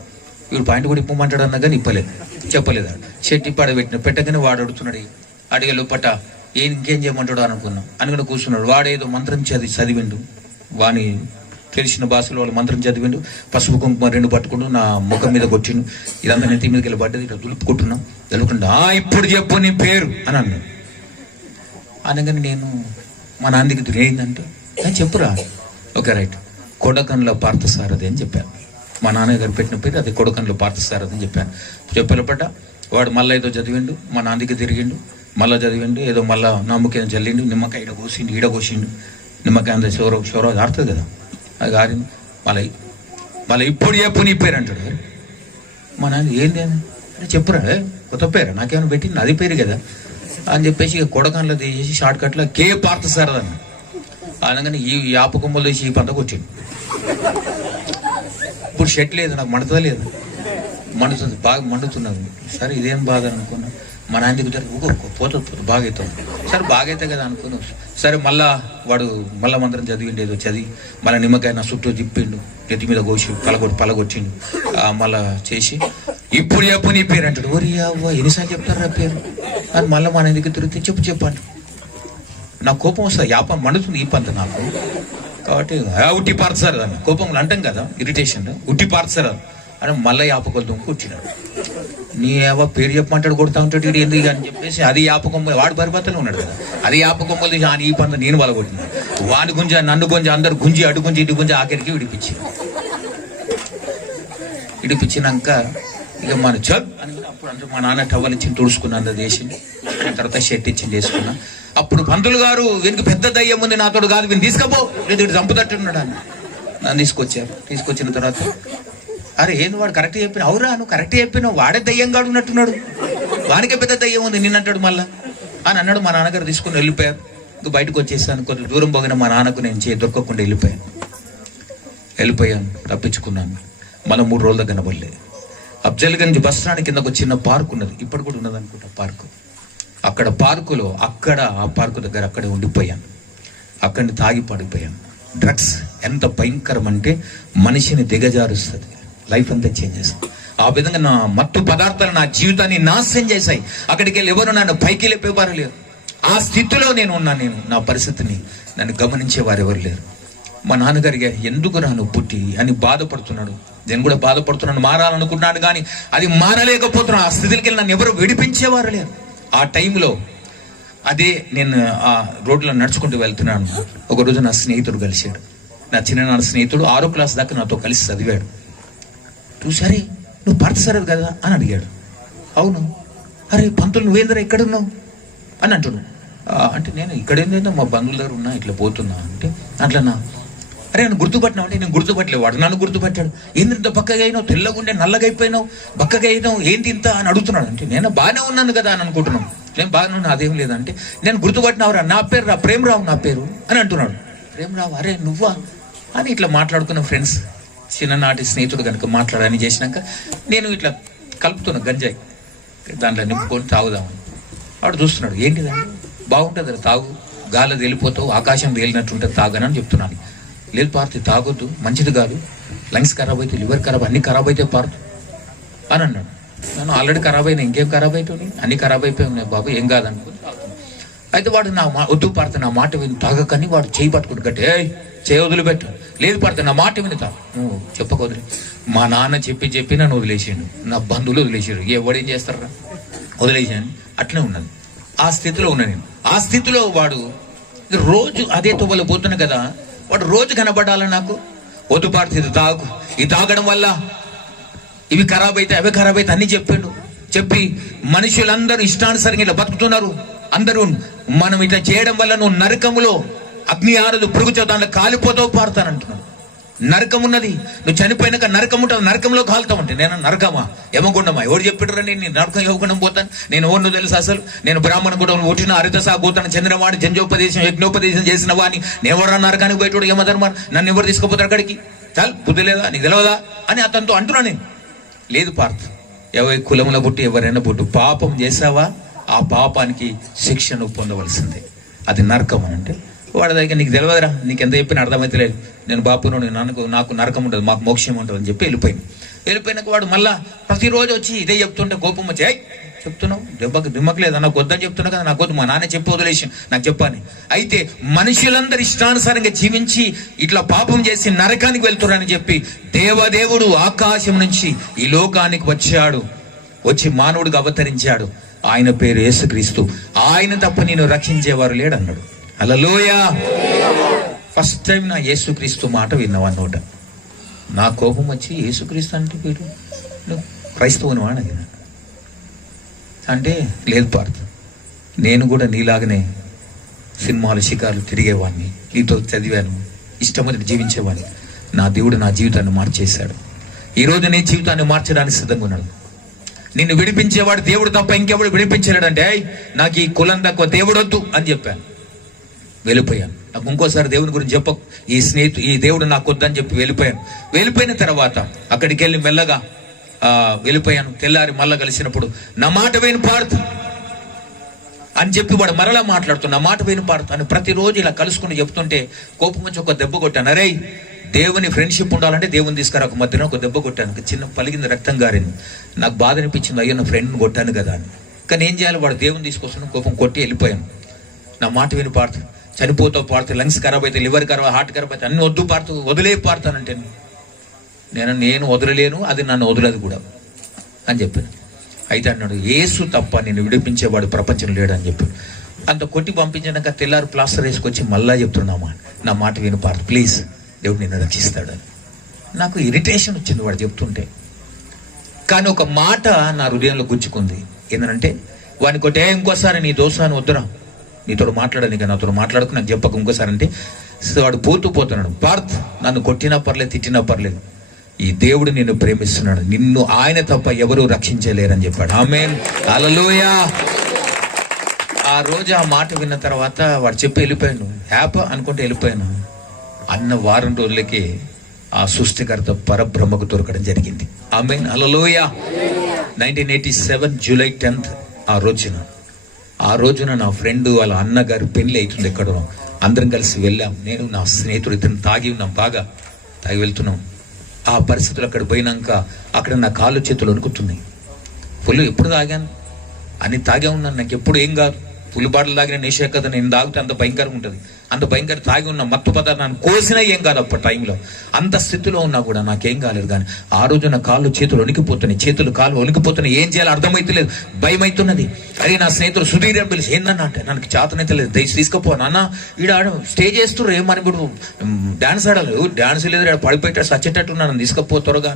వీడు పాయింట్ కూడా ఇప్పమంటాడు అన్నా కానీ ఇప్పలేదు, చెప్పలేదు. షెట్ ఇప్పు ఆడబెట్టిన పెట్టగానే వాడు అడుగుతున్నాడు, అడిగే లోపట ఇంకేం చేయమంటాడు అనుకున్నాం. అనుకుని కూర్చున్నాడు. వాడేదో మంత్రం చదివిండు, వాని తెలిసిన భాషలో వాళ్ళు మంత్రం చదివిండు. పసుపు కుంకుమ 2 పట్టుకుంటూ నా ముఖం మీద కొట్టిండు. ఇదంతా నెత్తి మీదకి వెళ్ళి పడ్డది, ఇట్లా దులుపుకుంటున్నాం. దులుపుకుంటా ఇప్పుడు చెప్పు నీ పేరు అని అన్నాడు. అనగానే నేను మా నాన్నకి ఏంటంటే చెప్పురా, ఓకే రైట్, కొడకండ్ల పార్థసారథి అని చెప్పాను. మా నాన్నగారు పెట్టిన పేరు అది కొడకండ్ల పార్థసారథి అని చెప్పాను. చెప్పలపట వాడు మళ్ళీ ఏదో చదివిండు, మా నాన్నకి తిరిగిండు, మళ్ళీ చదివిండు, ఏదో మళ్ళీ నమ్మకం జల్లిండు, నిమ్మకాయ ఈడ కోసిండు, నిమ్మకాయ అంత షోరో ఆడుతుంది కదా, అది ఆరింది. మళ్ళీ ఇప్పుడు చెప్పు నీ పేరు అంటాడు. మా నాన్న ఏంది అని చెప్పురా, కొత్త పేరు నాకేమైనా పెట్టింది, అది పేరు కదా. అని చెప్పేసి ఇక కొడకంలో తీసేసి షార్ట్ కట్లో కే పార్థసారథి అన్న. అనగానే ఈ యాప కొమ్మలు తీసి ఈ పంటకు వచ్చింది. ఇప్పుడు షెట్ లేదు, నాకు మండుతా లేదు, మండుతుంది, బాగా మండుతున్నది. సరే ఇదేం బాధ అనుకున్నా. మా నాన్న దగ్గర పోతుంది బాగా అవుతాం. సరే బాగా అవుతాయి కదా అనుకున్నాం. సరే మళ్ళా వాడు మళ్ళా మంత్రం చదివిండు, ఏదో చదివి మళ్ళీ నిమ్మకాయ నా చుట్టూ తిప్పిండు, నెత్తి మీద కోసి పలగొచ్చిండు. మళ్ళా చేసి ఇప్పుడు చెప్పు నీ పేరు అంటాడు. ఓరి అవ్వ ఎన్నిసార్లు చెప్తారా పేరు అని మళ్ళీ మా నాన్న దగ్గర తిరిగితే చెప్పండి. నాకు కోపం వస్తుంది, యాప మండుతుంది ఈ పంత నాకు. కాబట్టి ఉట్టి పార్చారు అని కోపంలో అంటాం కదా, ఇరిటేషన్ ఉట్టి పార్చారు అని మళ్ళీ యాపకొలతో కూర్చున్నాడు. నీ ఏవో పేరు చెప్పమంటాడు, కొడతా ఉంటాడు ఇటు ఎందుకు అని చెప్పేసి అది యాపకొమ్మలు, వాడు పరిపత్తలో ఉన్నాడు కదా, అది యాపకొమ్మలు తీసి ఈ పంత నేను వలగొట్టిన. వాడి గుంజ నన్ను గుంజ అందరు గుంజి అటు గుంజి ఇటు గుంజి ఆఖరికి విడిపించినాక ఇక మన చల్ అని అప్పుడు అంటే మా నాన్న టవల్ ఇచ్చి తుడుచుకున్నాను చేసింది. తర్వాత షర్ట్ ఇచ్చి చేసుకున్నా. అప్పుడు పంతులు గారు వీనికి పెద్ద దయ్యం ఉంది నాతోడు కాదు, వీని తీసుకపో లేదు ఇటు చంపుతట్టున్నాడు అని నన్ను తీసుకొచ్చారు. తీసుకొచ్చిన తర్వాత అరే ఏంది వాడు కరెక్ట్ చెప్పిన, అవురా నువ్వు కరెక్ట్ చెప్పినావు, వాడే దయ్యంగా ఉన్నట్టున్నాడు, వానికే పెద్ద దయ్యం ఉంది నిన్నంటాడు మళ్ళా అని అన్నాడు. మా నాన్నగారు తీసుకుని వెళ్ళిపోయారు. ఇంక బయటకు వచ్చేసాను. కొంచెం దూరం పోగిన మా నాన్నకు నేను దొరకకుండా వెళ్ళిపోయాను, తప్పించుకున్నాను. మళ్ళీ 3 రోజుల కనబడలేదు. అఫ్జల్గంజ్ బస్ స్టాండ్ కింద ఒక చిన్న పార్క్ ఉన్నది, ఇప్పుడు కూడా ఉన్నది అనుకుంటా పార్కు. అక్కడ పార్కులో ఆ పార్కు దగ్గర అక్కడే ఉండిపోయాను. అక్కడిని తాగి పడిపోయాను. డ్రగ్స్ ఎంత భయంకరం అంటే మనిషిని దిగజారుస్తుంది, లైఫ్ అంతా చేంజ్ చేస్తుంది. ఆ విధంగా నా మత్తు పదార్థాలు నా జీవితాన్ని నాశనం చేశాయి. అక్కడికి వెళ్ళి ఎవరు నన్ను పైకి లేపేవారు లేరు. ఆ స్థితిలో నేను ఉన్నాను. నా పరిస్థితిని నన్ను గమనించేవారు ఎవరు లేరు. మా నాన్నగారికి ఎందుకు రాను పుట్టి అని బాధపడుతున్నాడు. నేను కూడా బాధపడుతున్నాను, మారాలనుకుంటున్నాను కానీ అది మారలేకపోతున్నాను. ఆ స్థితికి వెళ్ళి నన్ను ఎవరు విడిపించేవారు లేరు. ఆ టైంలో అదే నేను ఆ రోడ్లో నడుచుకుంటూ వెళ్తున్నాను. ఒకరోజు నా స్నేహితుడు కలిశాడు. నా చిన్ననాన్న స్నేహితుడు 6వ క్లాస్ దాకా నాతో కలిసి చదివాడు. చూసారే నువ్వు పార్థసారథి కదా అని అడిగాడు. అవును. అరే పంతులు నువ్వేందరా ఎక్కడున్నావు అని అంటున్నావు. అంటే నేను ఇక్కడేందో మా బంధువుల దగ్గర ఉన్నా, ఇట్లా పోతున్నా అంటే అట్లనా. అరే నన్ను గుర్తుపట్టినావు అంటే నేను గుర్తుపట్టలేదు, వాడు నన్ను గుర్తుపట్టాడు. ఏంది ఇంత బక్కగా అయినావు, తెల్లగుండే నల్లగా అయిపోయినావు, బక్కగా అయినావు, ఏంటి ఇంత అని అడుగుతున్నాడు. అంటే నేను బాగానే ఉన్నాను కదా అని అనుకుంటున్నాను. నేను బాగానే ఉన్నా, అదేం లేదంటే నేను గుర్తుపట్టినవరా, నా పేరు రా ప్రేమరావు నా పేరు అని అంటున్నాడు. ప్రేమరావు అరే నువ్వా అని ఇట్లా మాట్లాడుకున్న ఫ్రెండ్స్, చిన్ననాటి స్నేహితుడు కనుక మాట్లాడని చేసినాక నేను ఇట్లా కలుపుతున్నా గంజాయి, దాంట్లో నింపుకొని తాగుదామని. వాడు చూస్తున్నాడు, ఏంటిదండి బాగుంటుంది తాగు, గాలి వెళ్ళిపోతావు, ఆకాశం తేలినట్టు ఉంటుంది తాగనని చెప్తున్నాను. లేదు పార్తీ తాగొద్దు, మంచిది కాదు, లంగ్స్ ఖరాబ్ అయితే, లివర్ ఖరాబ్, అన్ని ఖరాబ్ అయితే పార్తు అని అన్నాడు. నేను ఆల్రెడీ ఖరాబ్ అయినా, ఇంకేం ఖరాబ్ అవుతుంది, అన్ని ఖరాబ్ అయిపోయి ఉన్నాయి బాబు, ఏం కాదనుకుని అయితే వాడు నా వద్దు పార్త నా మాట విని తాగకని వాడు చేయి పట్టుకుని కట్టి చేయి వదిలిపెట్టు. లేదు పార్త నా మాట విని తాగు, నువ్వు చెప్పకొదిలే. మా నాన్న చెప్పి నన్ను వదిలేసాడు, నా బంధువులు వదిలేసాడు, ఎవడేం చేస్తారా వదిలేసాను. అట్లే ఉన్నది, ఆ స్థితిలో ఉన్నా నేను. ఆ స్థితిలో వాడు రోజు అదే తువ్వలు పోతున్నా కదా, వాడు రోజు కనబడాలి నాకు. వద్దు పార్త ఇది తాగు, ఇది తాగడం వల్ల ఇవి ఖరాబ్ అయితే అవి ఖరాబ్ అయితే అన్ని చెప్పిండు. చెప్పి మనుషులందరూ ఇష్టానుసారంగా ఇట్లా బతుకుతున్నారు, అందరూ మనం ఇట్లా చేయడం వల్ల నువ్వు నరకములో అగ్ని ఆరదు, పురుగు దాంట్లో కాలిపోతావు పారుతానంటున్నాడు. నరకం ఉన్నది, నువ్వు చనిపోయినాక నరకం ఉంటుంది, నరకంలో కాలుతావు. అంటే నేను నరకమా యమగుండమా, ఎవరు చెప్పారు నేను నరకం యమగుండం పోతాను, నేను ఎవరినో తెలుసు అసలు, నేను బ్రాహ్మణ కూడా పుట్టిన హరితసా గోత్రాన్ని చెందినవాడిని, జంజోపదేశం యజ్ఞోపదేశం చేసిన వాడిని, నేను ఎవరన్నా నరకానికి పోయేటోడు యమధర్మాన్ని, నన్ను ఎవరు తీసుకుపోతారు అక్కడికి, చాలు బుద్ధి లేదా నీకు తెలియదా అని అతనితో అంటున్నా నేను. లేదు పార్థ, ఎవరి కులంలో పుట్టి ఎవరైనా పుట్టు, పాపం చేసావా ఆ పాపానికి శిక్ష నువ్వు పొందవలసిందే, అది నరకం అని. అంటే వాడి దగ్గర నీకు తెలియదురా, నీకు ఎంత చెప్పినా అర్థమైతే లేదు, నేను బాపును నాకు నరకం ఉంటుంది, మాకు మోక్షం ఉంటుంది అని చెప్పి వెళ్ళిపోయినాక వాడు మళ్ళా ప్రతిరోజు వచ్చి ఇదే చెప్తుంటే కోపం వచ్చి చెప్తున్నావు దిమ్మకు లేదు, నాకు వద్దని చెప్తున్నా కదా, నాకు వద్దు, మా నాన్న చెప్పి వదిలేసి నాకు చెప్పాలి. అయితే మనుషులందరూ ఇష్టానుసారంగా జీవించి ఇట్లా పాపం చేసి నరకానికి వెళ్తున్నారని చెప్పి దేవదేవుడు ఆకాశం నుంచి ఈ లోకానికి వచ్చి మానవుడిగా అవతరించాడు. ఆయన పేరు యేసుక్రీస్తు. ఆయన తప్ప నేను రక్షించేవారు లేడు అన్నాడు. హల్లెలూయా. ఫస్ట్ టైం నా యేసుక్రీస్తు మాట విన్నవాన్నోట. నా కోపం వచ్చి యేసుక్రీస్తు అంటే పేరు నువ్వు క్రైస్తవుని వాడు అంటే లేదు పార్థ, నేను కూడా నీలాగనే సినిమాలు షికార్లు తిరిగేవాడిని, నీతో చదివాను, ఇష్టమని జీవించేవాడిని. నా దేవుడు నా జీవితాన్ని మార్చేశాడు. ఈరోజు నీ జీవితాన్ని మార్చడానికి సిద్ధంగా ఉన్నాడు. నిన్ను విడిపించేవాడు దేవుడు తప్ప ఇంకెవడు విడిపించలేడంటే, నాకు ఈ కులం తక్కువ, దేవుడు వద్దు అని చెప్పాను. వెళ్ళిపోయాను. నాకు ఇంకోసారి దేవుని గురించి చెప్పకు, ఈ దేవుడు నాకు వద్దని చెప్పి వెళ్ళిపోయాను. వెళ్ళిపోయిన తర్వాత అక్కడికి వెళ్ళి మెల్లగా వెళ్ళిపోయాను. తెల్లారి మళ్ళా కలిసినప్పుడు నా మాట విని పాడుతూ అని చెప్పి వాడు మరలా మాట్లాడుతూ నా మాట విని పాడుతూ అని ప్రతిరోజు ఇలా కలుసుకుని చెప్తుంటే కోపం వచ్చి ఒక దెబ్బ కొట్టాను. అరే, దేవుని ఫ్రెండ్షిప్ ఉండాలంటే దేవుని తీసుకురా. ఒక మధ్యన ఒక దెబ్బ కొట్టాను, ఒక చిన్న పలిగింది, రక్తం గారింది. నాకు బాధ అనిపించింది, అయ్యో నా ఫ్రెండ్ని కొట్టాను కదా అని. కానీ ఏం చేయాలి, వాడు దేవుని తీసుకొస్తున్నాను, కోపం కొట్టి వెళ్ళిపోయాను. నా మాట విని పాడుతూ చనిపోతావు, పాడుతూ లంగ్స్ ఖరాబ్ అయితే, లివర్ ఖరాబ్, హార్ట్ ఖరాబ్ అయితే అన్ని వద్దు, పాడుతూ వదిలే పాడుతానంటే నేను వదలలేను, అది నన్ను వదలదు కూడా అని చెప్పాను. అయితే అన్నాడు, యేసు తప్ప నేను విడిపించేవాడు ప్రపంచం లేడని చెప్పాడు. అంత కొట్టి పంపించాక తెల్లారు ప్లాస్టర్ వేసుకొచ్చి మళ్ళా చెప్తున్నామా, నా మాట విను పాడు ప్లీజ్, దేవుడు నిన్ను రక్షిస్తాడని. నాకు ఇరిటేషన్ వచ్చింది వాడు చెప్తుంటే. కానీ ఒక మాట నా హృదయంలో గుచ్చుకుంది. ఏంటంటే వాడిని కొట్టే, ఇంకోసారి నీ దోషాన్ని వద్దురా, నీతో మాట్లాడని కానీ నాతో మాట్లాడుకు, నాకు చెప్పక ఇంకోసారి అంటే వాడు పోతున్నాడు. పార్థ్, నన్ను కొట్టినా పర్లేదు, తిట్టినా పర్లేదు, ఈ దేవుడు నిన్ను ప్రేమిస్తున్నాడు, నిన్ను ఆయన తప్ప ఎవరూ రక్షించలేరని చెప్పాడు. ఆమేన్, హల్లెలూయా. ఆ రోజు ఆ మాట విన్న తర్వాత వాడు చెప్పి వెళ్ళిపోయాను. హ్యాపీ అనుకుంటే వెళ్ళిపోయాను. అన్న వారం రోజులకి ఆ సృష్టికర్త పరబ్రహ్మకు దొరకడం జరిగింది. ఆమేన్, హల్లెలూయా. 1987 జూలై 10th ఆ రోజున నా ఫ్రెండ్ వాళ్ళ అన్నగారు పెళ్లి అవుతుంది ఎక్కడో. అందరం కలిసి వెళ్ళాం. నేను నా స్నేహితుడు ఇద్దరు తాగి ఉన్నాం, బాగా తాగి వెళ్తున్నాం. ఆ పరిస్థితులు అక్కడ పోయినాక అక్కడ నా కాళ్ళు చేతులు వణుకుతున్నాయి. ఫుల్ ఎప్పుడు తాగాను అని తాగే ఉన్నాను, నాకు ఎప్పుడు ఏం కాదు. పులి బాటలు తాగిన నిషే కదా, నేను తాగితే అంత భయంకరంగా ఉంటుంది. అంత భయంకర తాగి ఉన్న మత్తు పదార్థాన్ని కోసినా ఏం కాదు. అప్పటి టైంలో అంత స్థితిలో ఉన్నా కూడా నాకేం కాలేదు. కానీ ఆ రోజు నా కాళ్ళు చేతులు వణికిపోతున్నాయి, కాళ్ళు వణికిపోతున్నాయి. ఏం చేయాలో అర్థమైతలేదు, భయం అవుతున్నది. అరే నా స్నేహితులు సుధీర్ అని పిలిచి, ఏందన్నా అంటే నాకు చేతనైతే లేదు, దయచేసి తీసుకుపో నాన్న, ఈడ స్టేజ్ చేస్తున్నారు ఏమని ఇప్పుడు డాన్స్ ఆడాలి, డాన్స్ లేదు, ఆడ పడిపోయాడు సచ్చేటట్టు నన్ను తీసుకపో త్వరగా.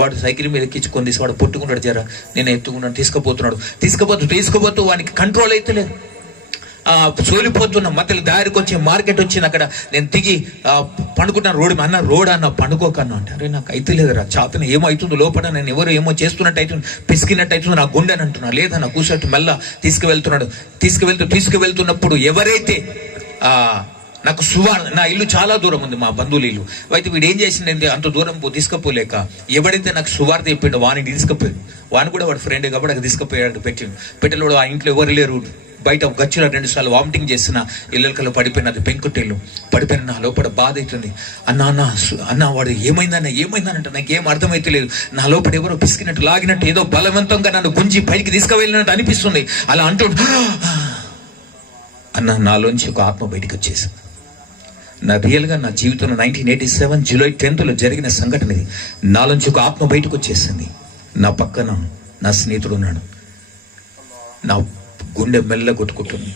వాడు సైకిల్ మీద ఎక్కించుకొని తీసి వాడు పొట్టుకున్నాడు, జరా నేను ఎత్తుకున్నాను, తీసుకుపోతూ వానికి కంట్రోల్ అయితే లేదు. సోలిపోతున్న మధ్యలో దారికి వచ్చి మార్కెట్ వచ్చింది. అక్కడ నేను దిగి పండుకుంటాను రోడ్డు. రోడ్ అన్న పండుకోకన్నా అంటే, అరే నాకు అయితే లేదురా, చేతన ఏమో అవుతుంది లోపల, నేను ఎవరు ఏమో చేస్తున్నట్టు అవుతుంది, పిసికినట్టు అవుతుంది నా గుండె అని అంటున్నా. లేదన్న కూర్చోట్టు మెల్ల తీసుకువెళ్తున్నప్పుడు ఎవరైతే నాకు నా ఇల్లు చాలా దూరం ఉంది, మా బంధువుల ఇల్లు. అయితే వీడు ఏం చేసిండే, అంత దూరం తీసుకుపోలేక ఎవడైతే నాకు సువార్త చెప్పిండో వాడిని తీసుకుపోయాడు. వాడిని కూడా వాడు ఫ్రెండ్ కాబట్టి అక్కడ తీసుకుపోయాడు. పెట్టినప్పుడు ఆ ఇంట్లో ఎవరు లేరు, బయట గచ్చులో 2 సార్లు వామిటింగ్ చేసిన, ఇళ్ళకల్లో పడిపోయిన, అది పెంకుటిల్లు పడిపోయిన. నా లోపల బాధ అవుతుంది. అన్న వాడు ఏమైందనంటే నాకేం అర్థమైతే లేదు. నా లోపల ఎవరో పిసికినట్టు, లాగినట్టు, ఏదో బలవంతంగా నన్ను గుంజి పైకి తీసుకువెళ్ళినట్టు అనిపిస్తుంది. అలా అంటూ నాలోంచి ఒక ఆత్మ బయటకు వచ్చేసింది. రియల్గా నా జీవితంలో 1987 జూలై 10th జరిగిన సంఘటన ఇది. నాలోంచి ఒక ఆత్మ బయటకు వచ్చేసింది. నా పక్కన నా స్నేహితుడు ఉన్నాడు. నా గుండె మెల్ల కొట్టుకుంటుంది.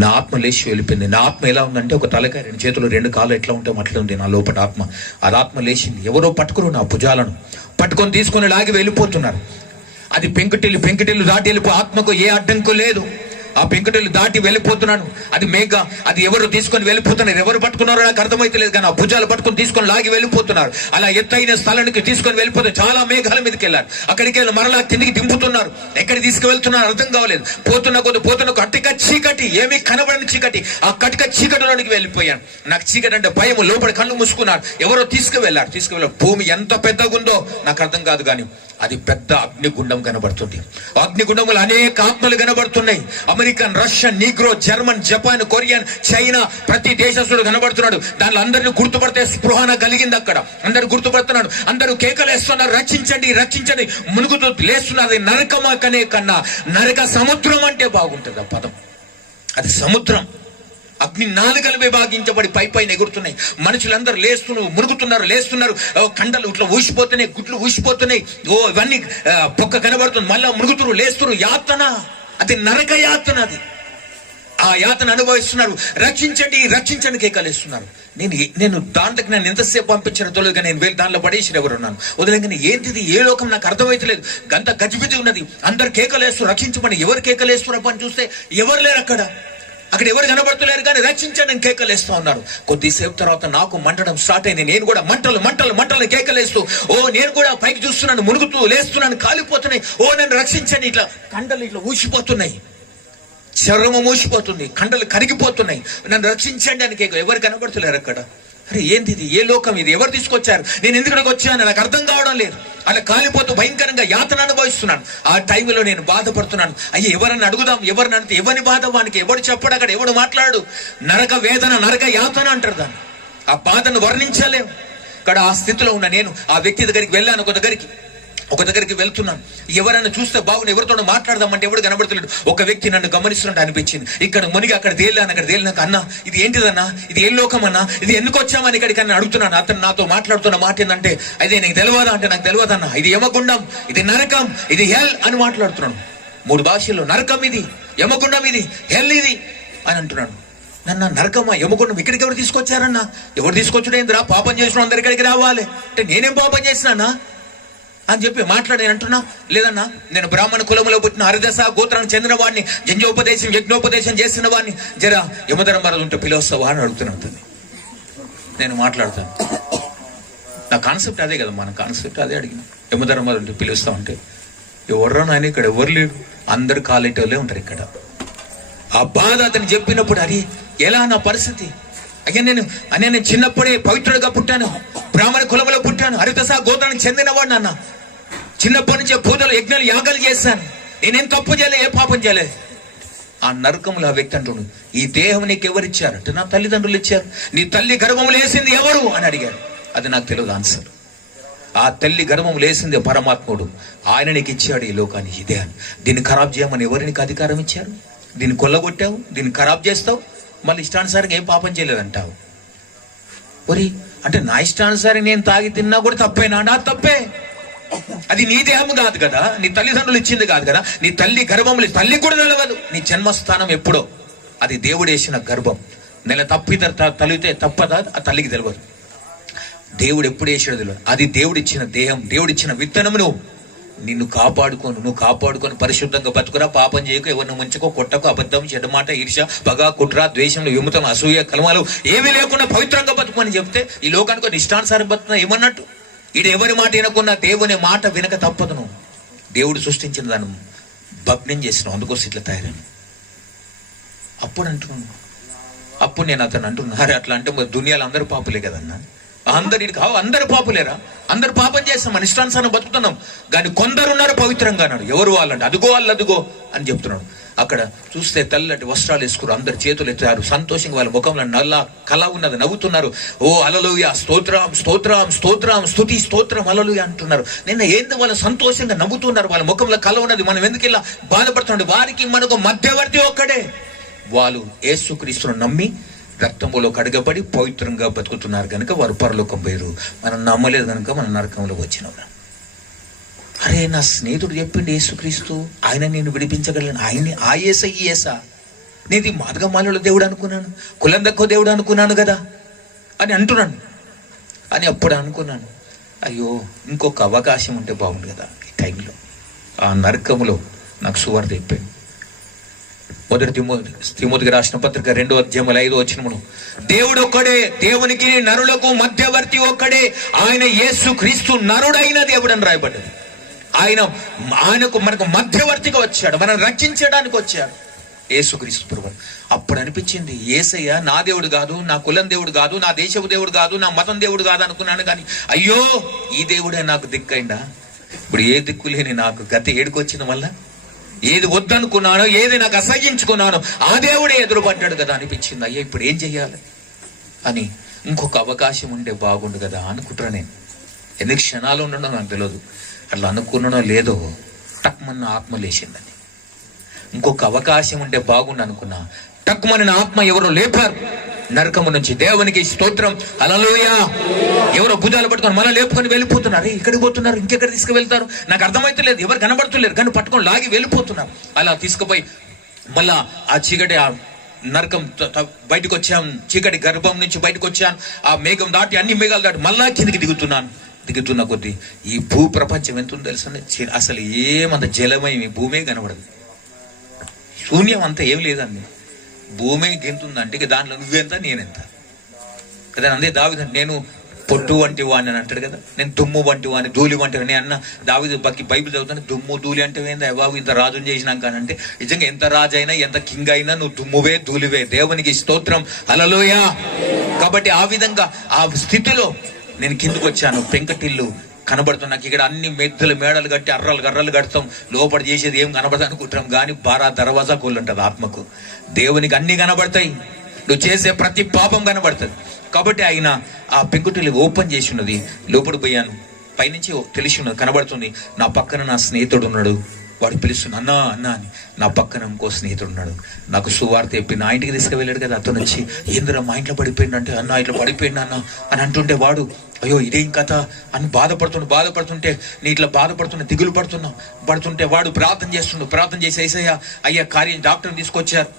నా ఆత్మ లేచి వెళ్ళిపోయింది. నా ఆత్మ ఎలా ఉందంటే, ఒక తలకాయ, 2 చేతులు 2 కాళ్ళు ఎట్లా ఉంటాం అట్లా ఉంది నా లోపల ఆత్మ. అది ఆత్మ లేచింది. ఎవరో పట్టుకుని నా భుజాలను పట్టుకొని తీసుకొని లాగి వెళ్ళిపోతున్నారు. అది పెంకుటిల్లు దాటి వెళ్ళిపో, ఆత్మకు ఏ అడ్డంకు లేదు. ఆ పెంకుటిల్లు దాటి వెళ్ళిపోతున్నాను. అది ఎవరు తీసుకొని వెళ్ళిపోతున్నారు, ఎవరు పట్టుకున్నారో నాకు అర్థమైతే లేదు. కానీ ఆ భుజాలు పట్టుకొని తీసుకొని లాగి వెళ్ళిపోతున్నారు. అలా ఎత్తైన స్థలానికి తీసుకొని వెళ్ళిపోతే చాలా మేఘాల మీదకి వెళ్ళారు. అక్కడికి వెళ్ళి మరలా కిందికి దింపుతున్నారు. ఎక్కడికి తీసుకువెళ్తున్నారు అర్థం కావలేదు. పోతున్న కట్టిక చీకటి, ఏమీ కనబడని చీకటి, ఆ కట్టిక చీకటిలోనికి వెళ్ళిపోయాను. నాకు చీకటి అంటే భయం. లోపల కళ్ళు మూసుకున్నారు. ఎవరో తీసుకువెళ్ళారు. భూమి ఎంత పెద్దగా ఉందో నాకు అర్థం కాదు, కానీ అది పెద్ద అగ్నిగుండం కనబడుతుంది. అగ్నిగుండములు అనేక ఆత్మలు కనబడుతున్నాయి. American, Russian, Negro, German, Japan, Korean, China, ప్రతి దేశస్తుడు కనబడుతున్నాడు. దానిలో అందరిని గుర్తుపడితే స్పృహన కలిగింది. అక్కడ అందరు గుర్తుపడుతున్నాడు. అందరూ కేకలేస్తున్నారు, రక్షించండి, మునుగుతూ లేస్తున్నారు. అది నరకమకనే కన్నా నరక సముద్రం అంటే బాగుంటుంది ఆ పదం. అది సముద్రం. అగ్ని నాలుకలు విభాగించబడి పైన ఎగురుతున్నాయి. మనుషులందరూ లేస్తున్నారు. కండలు ఇట్లా ఊసిపోతున్నాయి, గుడ్లు ఊసిపోతున్నాయి. ఇవన్నీ పొక్క కనబడుతుంది. మళ్ళా మురుగుతురు, లేస్తురు. యాతన, అది నరక యాతన. అది ఆ యాతన అనుభవిస్తున్నారు. రక్షించండి కేకలేస్తున్నారు. నేను దాంట్లోకి నన్ను ఎంతసేపు పంపించిన తొలగా నేను వెళ్ళి దాంట్లో పడేసి ఎవరున్నాను వదిలేగానే. ఏంటిది, ఏ లోకం నాకు అర్థమైతలేదు. గంత గజిబిజి ఉన్నది. అందరు కేకలేస్తారు రక్షించమని. ఎవరు కేకలేస్తున్నారు అని చూస్తే ఎవరు లేరు అక్కడ. అక్కడ ఎవరు కనబడుతులేరు కానీ రక్షించండి అని కేకలేస్తూ ఉన్నారు. కొద్దిసేపు తర్వాత నాకు మంటడం స్టార్ట్ అయింది. నేను కూడా మంటలు కేకలేస్తూ, ఓ నేను కూడా పైకి చూస్తున్నాను, మునుగుతూ లేస్తున్నాను, కాలిపోతున్నాయి, ఓ నన్ను రక్షించండి. ఇట్లా కండలు ఇట్లా ఊసిపోతున్నాయి, చర్మం ఊసిపోతుంది, కండలు కరిగిపోతున్నాయి, నన్ను రక్షించండి అని కేక. ఎవరు కనబడుతులేరు అక్కడ. అరే ఏంది ఇది, ఏ లోకం ఇది, ఎవరు తీసుకొచ్చారు, నేను ఎందుకు వచ్చాను నాకు అర్థం కావడం లేదు. అలా కాలిపోతూ భయంకరంగా యాతన అనుభవిస్తున్నాను. ఆ టైంలో నేను బాధపడుతున్నాను. అయ్యో ఎవరన్నా అడుగుదాం, ఎవరిని అడిగితే ఎవరిని బాధ వానికి, ఎవడు చెప్పడు, అక్కడ ఎవడు మాట్లాడు. నరక వేదన, నరక యాతన అంటారు దాన్ని. ఆ బాధను వర్ణించలేము. ఇక్కడ ఆ స్థితిలో ఉన్న నేను ఆ వ్యక్తి దగ్గరికి వెళ్ళాను. ఒక దగ్గరికి వెళ్తున్నాను. ఎవరైనా చూస్తే బాగుంది, ఎవరితో మాట్లాడదామంటే ఎవడు కనబడతలేడు. ఒక వ్యక్తి నన్ను గమనిస్తున్నట్టు అనిపించింది. ఇక్కడ మునిగి అక్కడ తేలినాక, అన్నా ఇది ఏంటిదన్నా, ఇది ఏ లోకం అన్నా, ఇది ఎందుకు వచ్చామని ఇక్కడికి అన్న అడుగుతున్నాను. అతను నాతో మాట్లాడుతున్న మాట ఏంటంటే, అదే నీకు తెలియదా అంటే, నాకు తెలియదన్నా, ఇది యమగుండం, ఇది నరకం, ఇది హెల్ అని మాట్లాడుతున్నాను. 3 భాషల్లో నరకం ఇది, యమగుండం ఇది, హెల్ ఇది అని అంటున్నాడు. నన్ను నరకమా యమగుండం ఇక్కడికి ఎవరు తీసుకొచ్చారన్నా, ఎవరు తీసుకొచ్చుడేంద్రా, పాపం చేసిన అందరి ఇక్కడికి రావాలి అంటే నేనేం పాపం చేసినానా అని చెప్పి మాట్లాడి అంటున్నా. లేదన్నా, నేను బ్రాహ్మణ కులంలో పుట్టిన హరిదశ గోత్రానికి చెందిన వాడిని, యజ్ఞోపదేశం చేసిన వాడిని, జర యమధర్మరాజు ఉంటే పిలుస్తావా అని అడుగుతున్నాను. నేను మాట్లాడతాను. నా కాన్సెప్ట్ అదే కదా, మన కాన్సెప్ట్ అదే అడిగిన. యమధర్మరాజు ఉంటే పిలుస్తామంటే ఎవర్రా నాయన, ఇక్కడ ఎవరు లేరు, అందరు కాలేటోళ్ళే ఉంటారు ఇక్కడ. ఆ బాధ అతను చెప్పినప్పుడు, అరే ఎలా నా పరిస్థితి, అయ్యా నేను చిన్నప్పుడే పవిత్రుడిగా పుట్టాను, బ్రాహ్మణ కులంలో పుట్టాను, హరిదశ గోత్రానికి చెందిన వాడిని అన్న. చిన్నప్పటి నుంచి పూజలు, యజ్ఞాలు, యాగాలు చేశాను, నేనేం తప్పు చేయలే, ఏ పాపం చేయలేదు. ఆ నరకంలో ఆ వ్యక్తి అంటున్నాడు, ఈ దేహం నీకు ఎవరు ఇచ్చారు అంటే, నా తల్లిదండ్రులు ఇచ్చారు. నీ తల్లి గర్భములు వేసింది ఎవరు అని అడిగారు. అది నాకు తెలియదు ఆన్సర్. ఆ తల్లి గర్భములు వేసింది పరమాత్ముడు, ఆయన నీకు ఇచ్చాడు ఈ లోకానికి ఇదే అని. దీన్ని ఖరాబ్ చేయమని ఎవరు నీకు అధికారం ఇచ్చారు? దీన్ని కొల్లగొట్టావు, దీన్ని ఖరాబ్ చేస్తావు, మళ్ళీ ఇష్టానుసారంగా ఏం పాపం చేయలేదంటావు. ఒరి అంటే నా ఇష్టానుసారి నేను తాగి తిన్నా కూడా తప్పేనా? నా తప్పే. అది నీ దేహం కాదు కదా, నీ తల్లిదండ్రులు ఇచ్చింది కాదు కదా, నీ తల్లి గర్భములు, తల్లి కూడా తెలవదు నీ జన్మస్థానం ఎప్పుడో. అది దేవుడు వేసిన గర్భం. నెల తల్లితే తప్పదా, ఆ తల్లికి తెలియదు. దేవుడు ఎప్పుడు వేసాడో తెలియదు. అది దేవుడిచ్చిన దేహం, దేవుడిచ్చిన విత్తనము. నువ్వు కాపాడుకొని పరిశుద్ధంగా బతుకురా, పాపం చేయకు, ఎవరిని ముంచుకో, కొట్టకు, అబద్ధం, చెడ్డమాట, ఈర్ష, పగ, కుట్ర, ద్వేషంలో, విముతం, అసూయ, కలమాలు ఏమీ లేకుండా పవిత్రంగా బతుకుని చెప్తే ఈ లోకానికి ఇష్టానుసారం బతుకున్నా ఏమన్నట్టు. ఇది ఎవరి మాట వినకున్నా దేవుని మాట వినక తప్పదు. నువ్వు దేవుడు సృష్టించిన దాన్ని భగ్నం చేసినావు, అందుకోసం ఇట్లా తయారైన. అప్పుడు నేను అతను అంటున్నా, అరే అట్లా అంటే మరి దునియాలో అందరూ పాపులే కదన్నా, అందరు పాపులేరా, అందరు పాపం చేస్తాం, మన ఇష్టానుసారం బతుకుతున్నాం. కానీ కొందరున్నారు పవిత్రంగా అన్నాడు. ఎవరు వాళ్ళంటే, అదుగో అని చెప్తున్నాడు. అక్కడ చూస్తే తెల్లటి వస్త్రాలు వేసుకున్నారు, అందరు చేతులు ఎత్తారు, సంతోషంగా వాళ్ళ ముఖంలో నల్ల కళ ఉన్నది, నవ్వుతున్నారు. ఓ హల్లెలూయా, స్తోత్రం, స్తుతి స్తోత్రం, హల్లెలూయా అంటున్నారు. నిన్న ఏంది వాళ్ళు సంతోషంగా నవ్వుతున్నారు, వాళ్ళ ముఖంలో కళ ఉన్నది. మనం ఎందుకు ఇలా బాధపడుతున్నాడు? వారికి మనకు మధ్యవర్తి ఒక్కడే. వాళ్ళు యేసుక్రీస్తును నమ్మి రక్తములో కడగబడి పవిత్రంగా బతుకుతున్నారు కనుక వారు పరలోకం పోయారు. మనం నమ్మలేదు కనుక మనం నరకంలో వచ్చినాం. అరే నా స్నేహితుడు చెప్పిండు, యేసుక్రీస్తు ఆయన నేను విడిపించగలను, ఆయన్ని ఆ యేసా ఈ యేసా, నేను మార్గమాలలో దేవుడు అనుకున్నాను, కులం దక్కో దేవుడు అనుకున్నాను కదా అని అంటున్నాను. అని అప్పుడు అనుకున్నాను, అయ్యో ఇంకొక అవకాశం ఉంటే బాగుండు కదా ఈ టైంలో. ఆ నరకంలో నాకు సువార్త చెప్పాడు. 1 తిమోతికి రాసిన పత్రిక 2వ అధ్యాయం 5వ వచనమును, దేవుడు ఒక్కడే, దేవునికి నరులకు మధ్యవర్తి ఒక్కడే, ఆయన యేసుక్రీస్తు నరుడైన దేవుడు అని రాయబడ్డది. ఆయనకు మనకు మధ్యవర్తిగా వచ్చాడు, మనం రక్షించడానికి వచ్చాడు యేసుక్రీస్తు ప్రభువు. అప్పుడు అనిపించింది, యేసయ్య నా దేవుడు కాదు, నా కులం దేవుడు కాదు, నా దేశపు దేవుడు కాదు, నా మతం దేవుడు కాదు అనుకున్నాను. కానీ అయ్యో ఈ దేవుడే నాకు దిక్కైందా. ఇప్పుడు ఏ దిక్కు లేని నాకు గతి ఏడుకొచ్చిన వల్ల ఏది వద్దనుకున్నానో, ఏది నాకు అసహ్యించుకున్నానో ఆ దేవుడే ఎదురుపడ్డాడు కదా అనిపించింది. అయ్యా ఇప్పుడు ఏం చెయ్యాలి అని, ఇంకొక అవకాశం ఉంటే బాగుండు కదా అనుకుంటున్నా. నేను ఎన్ని క్షణాలు ఉండడం నాకు తెలియదు. అట్లా అనుకున్నానో లేదో టక్మన్న ఆత్మ లేచిందని. ఇంకొక అవకాశం ఉంటే బాగుండు అనుకున్నా. టక్మన్న ఆత్మ ఎవరో లేపారు నరకము నుంచి. దేవునికి స్తోత్రం, హల్లెలూయా. ఎవరో భుజాలు పట్టుకొని మళ్ళీ లేపుకొని వెళ్ళిపోతున్నారు. ఇక్కడికి పోతున్నారు, ఇంకెక్కడ తీసుకువెళ్తారు నాకు అర్థమైతే లేదు. ఎవరు కనబడుతులేరు కానీ పట్టుకొని లాగి వెళ్ళిపోతున్నారు. అలా తీసుకుపోయి మళ్ళా ఆ చీకటి, ఆ నరకం బయటకు వచ్చాను, చీకటి గర్భం నుంచి బయటకు వచ్చాను. ఆ మేఘం దాటి, అన్ని మేఘాలు దాటి మళ్ళా కిందికి దిగుతున్న కొద్దీ ఈ భూ ప్రపంచం ఎంత ఉందో తెలుసు. అసలు ఏమంత జలమయం, ఈ భూమే కనబడదు, శూన్యం అంతా ఏం లేదండి. భూమి గింతుందంటే ఇక దాంట్లో నువ్వెంత నేనెంత కదా. అందే దావీదు, నేను పొట్టు వంటి వాడిని అని అంటాడు కదా, నేను దుమ్ము వంటి వాడిని, ధూళి వంటి వాడిని అన్న. దావీదు బక్కి బైబిల్ చదువుతాను, దుమ్ము ధూళి అంటే ఏందా బాబు, ఇంత రాజుని చేసినాక అంటే నిజంగా ఎంత రాజు అయినా ఎంత కింగ్ అయినా నువ్వు దుమ్మువే ధూళివే. దేవునికి స్తోత్రం, హల్లెలూయా. కాబట్టి ఆ విధంగా ఆ స్థితిలో నేను కిందకు వచ్చాను. పెంకటిల్లు కనబడుతుంది నాకు. ఇక్కడ అన్ని మెద్దలు మేడలు కట్టి అర్రలు గర్రలు కడతాం, లోపల చేసేది ఏం కనబడదు అనుకుంటాం. కానీ బారా దర్వాజా కోళ్ళుంటది ఆత్మకు. దేవునికి అన్ని కనబడతాయి, నువ్వు చేసే ప్రతి పాపం కనబడుతుంది. కాబట్టి ఆయన ఆ పెంకుటిల్లు ఓపెన్ చేసి ఉన్నది. లోపల పోయాను, పైనుంచి తెలిసి ఉన్నది, కనబడుతుంది. నా పక్కన నా స్నేహితుడు ఉన్నాడు. వాడు పిలుస్తున్నా, అన్నా అన్నా అని. నా పక్కన ఇంకో స్నేహితుడు ఉన్నాడు, నాకు సువార్త చెప్పి నా ఇంటికి తీసుకువెళ్ళాడు కదా. అతను వచ్చి, ఏందిరా మా ఇంట్లో పడిపోయిండు అంటే, అన్న ఇట్లా పడిపోయిండు అన్న అని అంటుంటే, వాడు అయ్యో ఇదేం కథ అని బాధపడుతుంటే నీ ఇట్లా దిగులు పడుతుంటే వాడు ప్రార్థన చేసి ఏసయ్య అయ్యా కార్యం, డాక్టర్ని తీసుకొచ్చారు.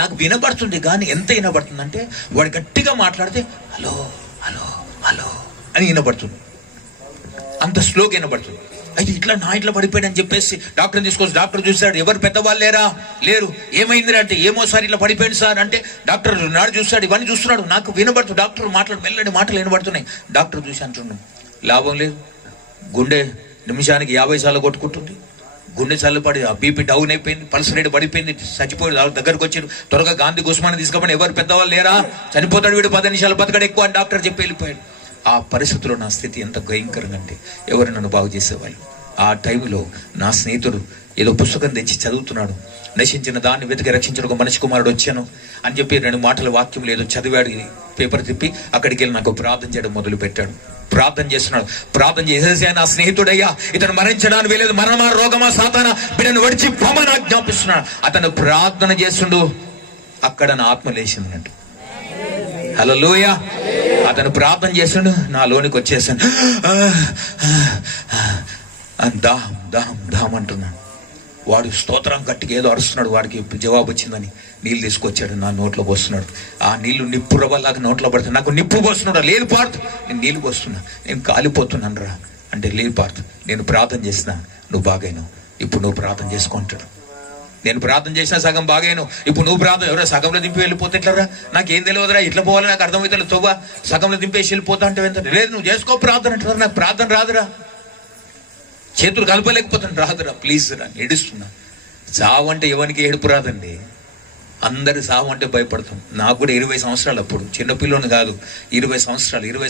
నాకు వినబడుతుంది కానీ ఎంత వినబడుతుందంటే, వాడు గట్టిగా మాట్లాడితే హలో హలో హలో అని వినబడుతుంది, అంత స్లోగా వినబడుతుంది. అయితే ఇట్లా నా ఇంట్లో పడిపోయాడు అని చెప్పేసి డాక్టర్ని తీసుకొచ్చి, డాక్టర్ చూశాడు, ఎవరు పెద్దవాళ్ళు లేరు. ఏమైంది అంటే, ఏమో సార్ ఇట్లా పడిపోయింది సార్ అంటే, డాక్టర్ నాడు చూస్తాడు, ఇవన్నీ చూస్తున్నాడు, నాకు వినబడుతుంది. డాక్టర్ మెల్లడి మాటలు వినబడుతున్నాయి. డాక్టర్ చూసి అంటున్నాడు, లాభం లేదు, గుండె నిమిషానికి 50 సార్లు కొట్టుకుంటుంది, గుండె చల్లపడి బీపీ డౌన్ అయిపోయింది, పల్స్ రేట్ పడిపోయింది, చచ్చిపోయి దగ్గరకు వచ్చారు, త్వరగా గాంధీ గుస్మాని తీసుకపోయి, ఎవరు పెద్దవాళ్ళు లేరా, చనిపోతాడు వీడు, 10 నిమిషాలు బతకడు ఎక్కువ అని డాక్టర్ చెప్పి వెళ్ళిపోయాడు. ఆ పరిస్థితిలో నా స్థితి ఎంత భయంకరంగా అంటే, ఎవరు నన్ను బాగు చేసేవాళ్ళు. ఆ టైంలో నా స్నేహితుడు ఏదో పుస్తకం తెచ్చి చదువుతున్నాడు, నశించిన దాన్ని వెతికి రక్షించిన ఒక మనిషి కుమారుడు వచ్చాను అని చెప్పి 2 మాటల వాక్యం లేదో చదివాడు. పేపర్ తిప్పి అక్కడికి వెళ్ళి నాకు ప్రార్థన చేయడం మొదలు పెట్టాడు. ప్రార్థన చేస్తున్నాడు. ప్రార్థన చేసేసి, నా స్నేహితుడయ్యా, ఇతను మరణించడానికి వీలేదు, మరణమా రోగమా సాతానా బిడ్డను వడిచి పొమ్మని ఆజ్ఞాపిస్తున్నాడు. అతను ప్రార్థన చేస్తుండు, అక్కడ నా ఆత్మ లేచిందన్నట్టు. హల్లెలూయా. అతను ప్రార్థన చేస్తుండు, నా లోనికి వచ్చేసాను. దాహం దాహం దాహం అంటున్నాడు. వాడు స్తోత్రం గట్టిగా ఏదో అరుస్తున్నాడు, వాడికి జవాబు వచ్చిందని నీళ్ళు తీసుకొచ్చాడు, నా నోట్లో పోస్తున్నాడు. ఆ నీళ్లు నిప్పు రవ్వలాగా నోట్లో పడుతుంది. నాకు నిప్పు పోస్తున్నాడు, లేదు పార్త్, నేను నీళ్ళు పోస్తున్నా, నేను కాలిపోతున్నాను రా అంటే, లేదు పార్త్, నేను ప్రార్థన చేసిన, నువ్వు బాగైనావు, ఇప్పుడు నువ్వు ప్రార్థన చేసుకుంటాడు. నేను ప్రార్థన చేసినా సగం బాగాను, ఇప్పుడు నువ్వు ప్రార్థన, ఎవరో సగంలో దింపి వెళ్ళిపోతే ఎట్లరా, నాకేం తెలియదురా, ఇట్లా పోవాలి, నాకు అర్థమవుతుంది, తవ్వా సగంలో దింపేసి వెళ్ళిపోతా అంటే ఎంత, లేదు నువ్వు చేసుకో ప్రార్థన అంటారా, నాకు ప్రార్థన రాదురా, చేతులు కలపలేకపోతాను, రాదురా, ప్లీజ్ రా, ఏడుస్తున్నా. చావు అంటే ఎవరికి ఏడుపు రాదండి, అందరి సావు అంటే భయపడతాం. నాకు కూడా 20 సంవత్సరాలు, అప్పుడు చిన్నపిల్లని కాదు, 20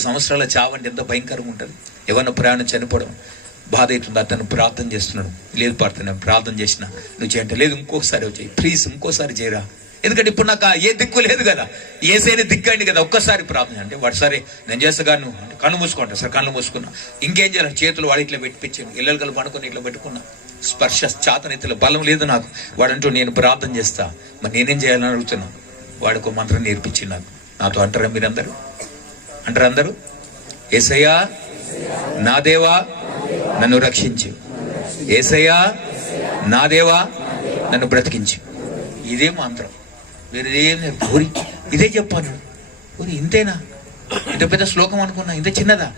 సంవత్సరాల చావు అంటే ఎంత భయంకరంగా ఉంటుంది. ఎవరిన ప్రయాణం చనిపోవడం బాధ అవుతుంది. అతను ప్రార్థన చేస్తున్నాడు, లేదు పార్త నేను ప్రార్థన చేసిన, నువ్వు చేయంటే, లేదు ఇంకొకసారి వచ్చాయి ప్లీజ్, ఇంకోసారి చేయరా, ఎందుకంటే ఇప్పుడు నాకు ఏ దిక్కు లేదు కదా, ఏసైనా దిక్కు అయింది కదా, ఒక్కసారి ప్రార్థన అంటే, వాడు సరే నేను చేస్తాను అంటే, కళ్ళు మూసుకుంటా సార్, కళ్ళు మూసుకున్నా, ఇంకేం చేయాలి, చేతులు వాడు ఇట్లా పెట్టిపించాను, ఇళ్ళలు కలిపి పడుకొని ఇట్లా పెట్టుకున్నా, స్పర్శ చాతనెత్తుల బలం లేదు నాకు. వాడంటూ నేను ప్రార్థన చేస్తా, మరి నేనేం చేయాలని అడుగుతున్నా. వాడికి ఒక మంత్రం నేర్పించింది నాకు. నాతో అంటారా మీరందరూ, అందరూ యేసయ్యా నా దేవా నన్ను రక్షించు, యేసయ్యా నా దేవా నన్ను బ్రతికించు. ఇదే మంత్రం, వేరేదేం ఊరి ఇదే చెప్పాను. ఊరి ఇంతేనా, ఇంత పెద్ద శ్లోకం అనుకున్నా, ఇంత చిన్నదా,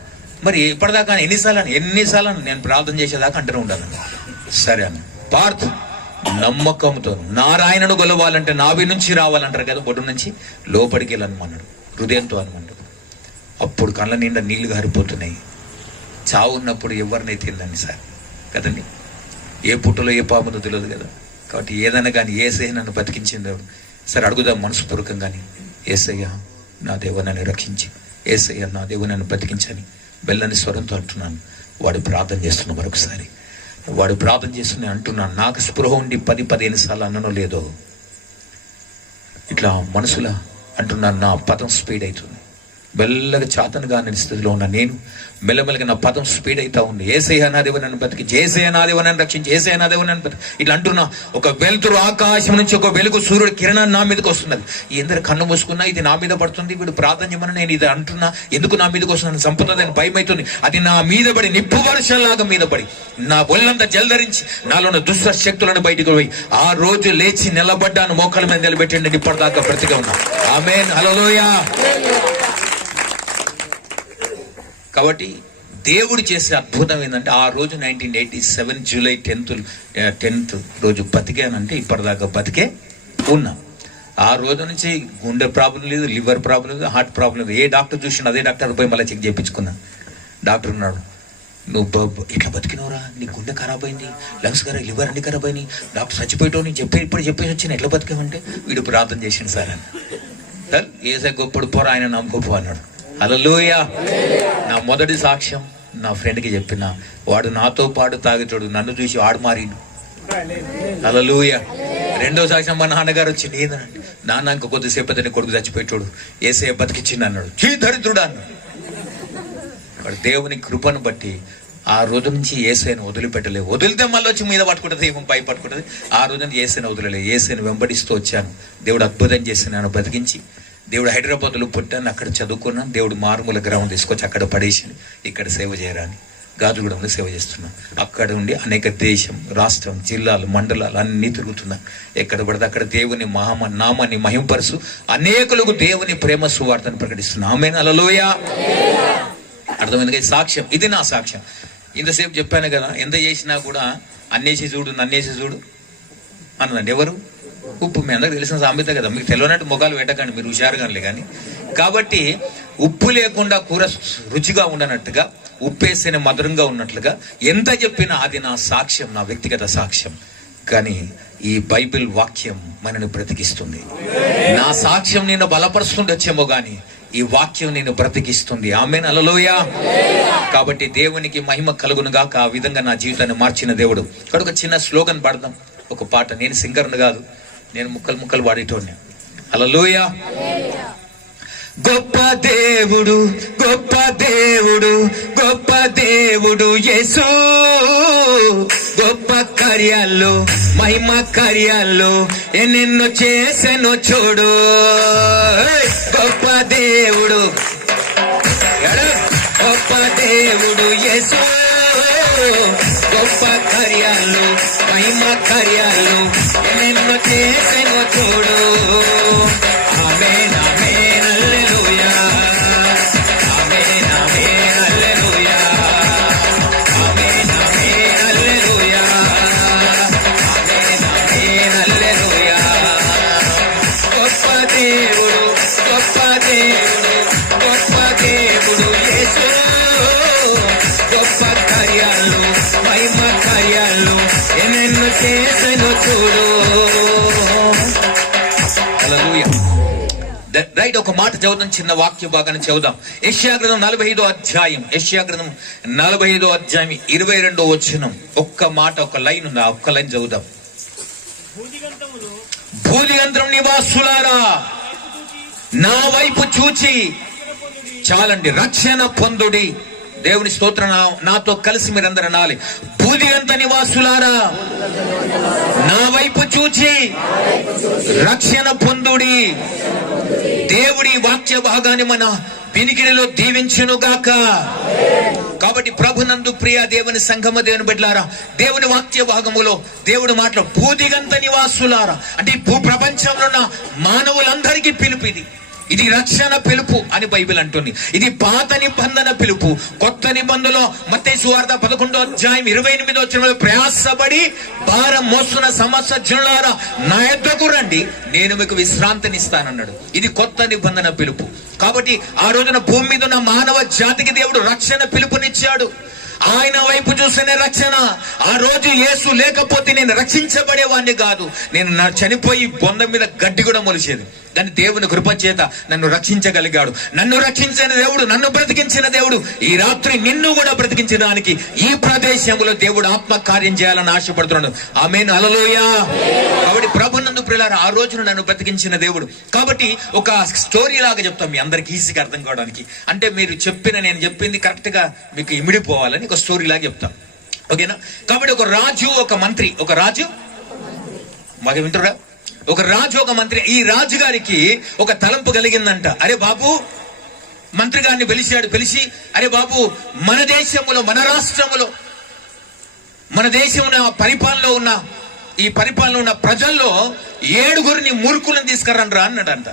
మరి ఎప్పటిదాకా ఎన్నిసార్లు నేను ప్రార్థన చేసేదాకా అంటూనే ఉండాలి. సరే అన్న పార్థ్, నమ్మకంతో నారాయణను గొలవాలంటే నాభి నుంచి రావాలంటారు కదా, బొడ్డు నుంచి లోపలికి వెళ్ళనమన్నాడు, హృదయంతో అనమన్నాడు. అప్పుడు కళ్ళ నిండా నీళ్లు గారిపోతున్నాయి. చావు ఉన్నప్పుడు ఎవరిని తిందండి సార్ కదండి, ఏ పుట్టలో ఏ పాముతో తెలియదు కదా. కాబట్టి ఏదైనా కానీ ఏసయ్య నన్ను బతికించింది సరే, అడుగుదాం మనస్పూర్వకంగాని, ఏసయ్య నా దేవ నన్ను రక్షించి, ఏసయ్య నా దేవ నన్ను బతికించని బెల్లని స్వరంతో అంటున్నాను. వాడు ప్రార్థన చేస్తున్నా, మరొకసారి వాడు ప్రార్థన చేస్తున్నా అంటున్నాను. నాకు స్పృహ ఉండి 10-15 సార్లు అన్ననో లేదో ఇట్లా మనసులో అంటున్నాను. నా పదం స్పీడ్ అవుతుంది, మెల్లగా చాతనుగా నేను స్థితిలో ఉన్నా. నేను మెల్లమెల్లగా నా పదం స్పీడ్ అవుతా ఉంది. ఏసయ్య నా దేవ నన్ను బతికించి, ఏసయ్య నా దేవ నన్ను రక్షించి, ఏసయ్య నా దేవ నన్ను బతికి, ఇట్లా అంటున్నా. ఒక వెలుతురు ఆకాశం నుంచి ఒక వెలుగు సూర్యుడు కిరణాన్ని నా మీదకి వస్తున్నది. ఎందరు కన్ను మూసుకున్నా ఇది నా మీద పడుతుంది, వీడు ప్రార్థన చేయమని నేను ఇది అంటున్నా, ఎందుకు నా మీదకి వస్తున్నాను, సంపదని భయం అవుతుంది. అది నా మీద పడి నిప్పు వర్షాలాగా మీద పడి నా ఒళ్ళంతా జలధరించి నాలో దుష్ట శక్తులను బయటకు పోయి ఆ రోజు లేచి నిలబడ్డాను, మోకాల మీద నిలబెట్టండి, ఇప్పటిదాకా బ్రతిగా ఉన్నా. ఆమేన్, హల్లెలూయా. కాబట్టి దేవుడు చేసే అద్భుతం ఏంటంటే, ఆ రోజు 1987 జూలై 10th రోజు బతికానంటే ఇప్పటిదాకా బతికే ఉన్నా. ఆ రోజు నుంచి గుండె ప్రాబ్లం లేదు, లివర్ ప్రాబ్లం లేదు, హార్ట్ ప్రాబ్లం లేదు. ఏ డాక్టర్ చూసినా అదే డాక్టర్ పోయి మళ్ళీ చెక్ చేయించుకున్నా. డాక్టర్ ఉన్నాడు, నువ్వు ఇట్లా బతికినవరా, నీ గుండె ఖరాబ్ అయింది, లంగ్స్ ఖరాబ్, లివర్ అన్ని ఖరాబ్ అయినాయి, డాక్టర్ చచ్చిపోయావు, నేను చెప్పేసి వచ్చిన ఎట్లా బతికామంటే వీడు ప్రార్థన చేసిండు సార్ అని. ఏసై గొప్పడు పోరా, ఆయన నా గొప్ప అన్నాడు. హల్లెలూయా. నా మొదటి సాక్ష్యం నా ఫ్రెండ్కి చెప్పిన, వాడు నాతో పాటు తాగేటోడు, నన్ను చూసి వాడు మారిండు. హల్లెలూయా. రెండో సాక్ష్యం మా నాన్నగారు వచ్చి, నేనండి నాన్న ఇంక కొద్దిసేపు అతని కొడుకు చచ్చిపోయేటోడు, ఏసై బతికిచ్చింది అన్నాడు. చీ దరిద్రుడా అన్నాడు. దేవుని కృపను బట్టి ఆ రోజు నుంచి ఏసైను వదిలిపెట్టలేదు. వదిలితే మళ్ళీ వచ్చి మీద పట్టుకుంటుంది, ఏమో పై పట్టుకుంటుంది. ఆ రోజు నుంచి ఏసైను వదిలేదు, ఏసైను వెంబడిస్తూ వచ్చాను. దేవుడు అద్భుతం చేసి నన్ను బతికించి, దేవుడు హైదరాబాద్లో పుట్టాను, అక్కడ చదువుకున్నాను. దేవుడు మారుమూల గ్రామం తీసుకొచ్చి అక్కడ పడేసి ఇక్కడ సేవ చేయరాని గాజుగూడెంలో సేవ చేస్తున్నాను. అక్కడ ఉండి అనేక దేశం, రాష్ట్రం, జిల్లాలు, మండలాలు అన్నీ తిరుగుతున్నా. ఎక్కడ పడితే అక్కడ దేవుని నామాన్ని మహింపరుసు అనేకులకు దేవుని ప్రేమ సువార్తను ప్రకటిస్తున్నా. ఆమేన్. హల్లెలూయా. అర్థమైంది. సాక్ష్యం ఇది, నా సాక్ష్యం. ఇంతసేపు చెప్పాను కదా, ఎంత చేసినా కూడా అన్నేసి చూడు నన్నేసి చూడు అన్నదండి. ఎవరు? ఉప్పు. మీ అందరికి తెలిసిన సామెత కదా, మీకు తెలియనట్టు ముఖాలు పెట్టకండి, మీరు హుషారుగానే. కానీ కాబట్టి ఉప్పు లేకుండా కూర రుచిగా ఉండనట్టుగా, ఉప్పేస్తేనే మధురంగా ఉన్నట్లుగా ఎంత చెప్పినా అది నా సాక్ష్యం, నా వ్యక్తిగత సాక్ష్యం. కానీ ఈ బైబిల్ వాక్యం మనని బ్రతికిస్తుంది. నా సాక్ష్యం నేను బలపరుస్తుండొచ్చేమో కానీ ఈ వాక్యం నేను బ్రతికిస్తుంది. ఆమేన్. హల్లెలూయా. కాబట్టి దేవునికి మహిమ కలుగును గాక. ఆ విధంగా నా జీవితాన్ని మార్చిన దేవుడు. ఇక్కడ ఒక చిన్న స్లోగన్ పాడదాం, ఒక పాట. నేను సింగర్ను కాదు, నేను ముక్కలు పాడేటోడిని. హల్లెలూయా. గొప్ప దేవుడు, గొప్ప దేవుడు, గొప్ప దేవుడు యేసు. గొప్ప కార్యాల్లో, మహిమ కార్యాల్లో ఎన్నెన్నో చేసెనో చూడు. గొప్ప దేవుడు, గొప్ప దేవుడు యేసు. గొప్ప కార్యాలు, మహిమ కార్యాలు ఎన్నెన్నో చేసెనో చూడు. ఆమేన్, ఆమేన్, హల్లెలూయా. ఆమేన్, ఆమేన్, హల్లెలూయా. ఆమేన్, ఆమేన్, హల్లెలూయా. ఆమేన్, ఆమేన్, హల్లెలూయా. గొప్ప దేవుడు, గొప్ప దేవుడు, గొప్ప దేవుడు యేసు. గొప్ప కార్యాలు, మహిమ కార్యాలు ఎన్నెన్నో చేసెనో చూడు. హల్లెలూయా. రైట్, ఒక మాట చదువుతాం, చిన్న వాక్య భాగాన్ని చదువుదాం. యెషయా గ్రంథం 45వ అధ్యాయం, యెషయా గ్రంథం 45వ అధ్యాయం 22వ వచనం. ఒక్క మాట, ఒక లైన్ ఉంది, ఒక్క లైన్ చదువుదాం. భూదిగంతరం నివాసులారా నా వైపు చూచి, చాలండి, రక్షణ పొందుడి. దేవుని స్తోత్రం. నాతో కలిసి మీరందరూ అనాలి, భూదిగంత నివాసులారా నా వైపు చూచి రక్షణ పొందుడి. దేవుడి వాక్య భాగాన్ని మన వినికిడిలో దీవించును గాక. కాబట్టి ప్రభునందు ప్రియ దేవుని సంఘమ, దేవుని బిడ్డలారా, దేవుని వాక్య భాగములో దేవుడు మాటలు భూదిగంత నివాసులారా అంటే భూ ప్రపంచంలో ఉన్న మానవులందరికీ పిలుపు ఇది. ఇది రక్షణ పిలుపు అని బైబిల్ అంటుంది. ఇది పాత నిబంధన పిలుపు. కొత్త నిబంధనలో మత్తయి సువార్త 11వ అధ్యాయం 28వ వచనంలో, ప్రయాసపడి భారం మోస్తున్న సమస్త జనులారా నా యొద్దకు రండి, నేను మీకు విశ్రాంతినిస్తానన్నాడు. ఇది కొత్త నిబంధన పిలుపు. కాబట్టి ఆ రోజున భూమి మీద ఉన్న మానవ జాతికి దేవుడు రక్షణ పిలుపునిచ్చాడు. ఆయన వైపు చూస్తేనే రక్షణ. ఆ రోజు యేసు లేకపోతే నేను రక్షించబడేవాడిని కాదు, నేను చనిపోయి బొంద మీద గడ్డి కూడా మొలిచేది. కానీ దేవుని కృప చేత నన్ను రక్షించగలిగాడు. నన్ను రక్షించిన దేవుడు, నన్ను బ్రతికించిన దేవుడు ఈ రాత్రి నిన్ను కూడా బ్రతికించడానికి ఈ ప్రదేశంలో దేవుడు ఆత్మ కార్యం చేయాలని ఆశపడుతున్నాడు. ఆమేన్, హల్లెలూయా. కాబట్టి ప్రభునందు ప్రియులారా, ఆ రోజున నన్ను బ్రతికించిన దేవుడు. కాబట్టి ఒక స్టోరీ లాగా చెప్తాం మీ అందరికి ఈజీగా అర్థం కావడానికి. అంటే మీరు నేను చెప్పింది కరెక్ట్ గా మీకు ఇమిడిపోవాలని ఒక స్టోరీ లాగా చెప్తాం. ఓకేనా? కాబట్టి ఒక రాజు, ఒక మంత్రి. ఒక రాజు, మాకు వింటారా? ఒక రాజు, ఒక మంత్రి. ఈ రాజు గారికి ఒక తలంపు కలిగిందంట. అరే బాబు, మంత్రి గారిని పిలిచి, అరే బాబు, మన దేశంలో, మన రాష్ట్రంలో, మన దేశంలో ఈ పరిపాలన ఉన్న ప్రజల్లో 7 మూర్ఖులను తీసుకురండ్రా అన్నాడంట.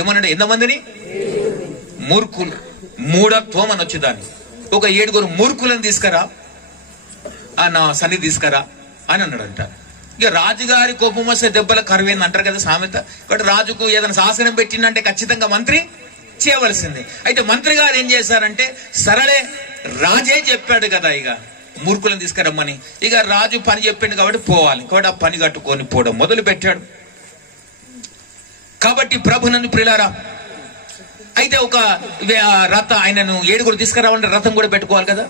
ఏమన్నాడు? ఎంతమందిని? మూర్ఖులు. మూఢత్వం అని వచ్చేదాన్ని. ఒక 7 మూర్ఖులను తీసుకురా, నా సన్ని తీసుకురా అని అన్నాడంట. ఇక రాజుగారి కోపం వస్తే దెబ్బల కరువేంది అంటారు కదా సామెత. కాబట్టి రాజుకు ఏదైనా శాసనం పెట్టిందంటే ఖచ్చితంగా మంత్రి చేయవలసిందే. అయితే మంత్రి గారు ఏం చేశారంటే, సరళే రాజే చెప్పాడు కదా ఇక మూర్ఖులను తీసుకురమ్మని, ఇక రాజు పని చెప్పిండు కాబట్టి పోవాలి. కాబట్టి ఆ పని కట్టుకొని పోవడం మొదలు పెట్టాడు. కాబట్టి ప్రభునందు ప్రియులారా, అయితే ఒక ఆయనను 7 తీసుకురావాలంటే రథం కూడా పెట్టుకోవాలి కదా.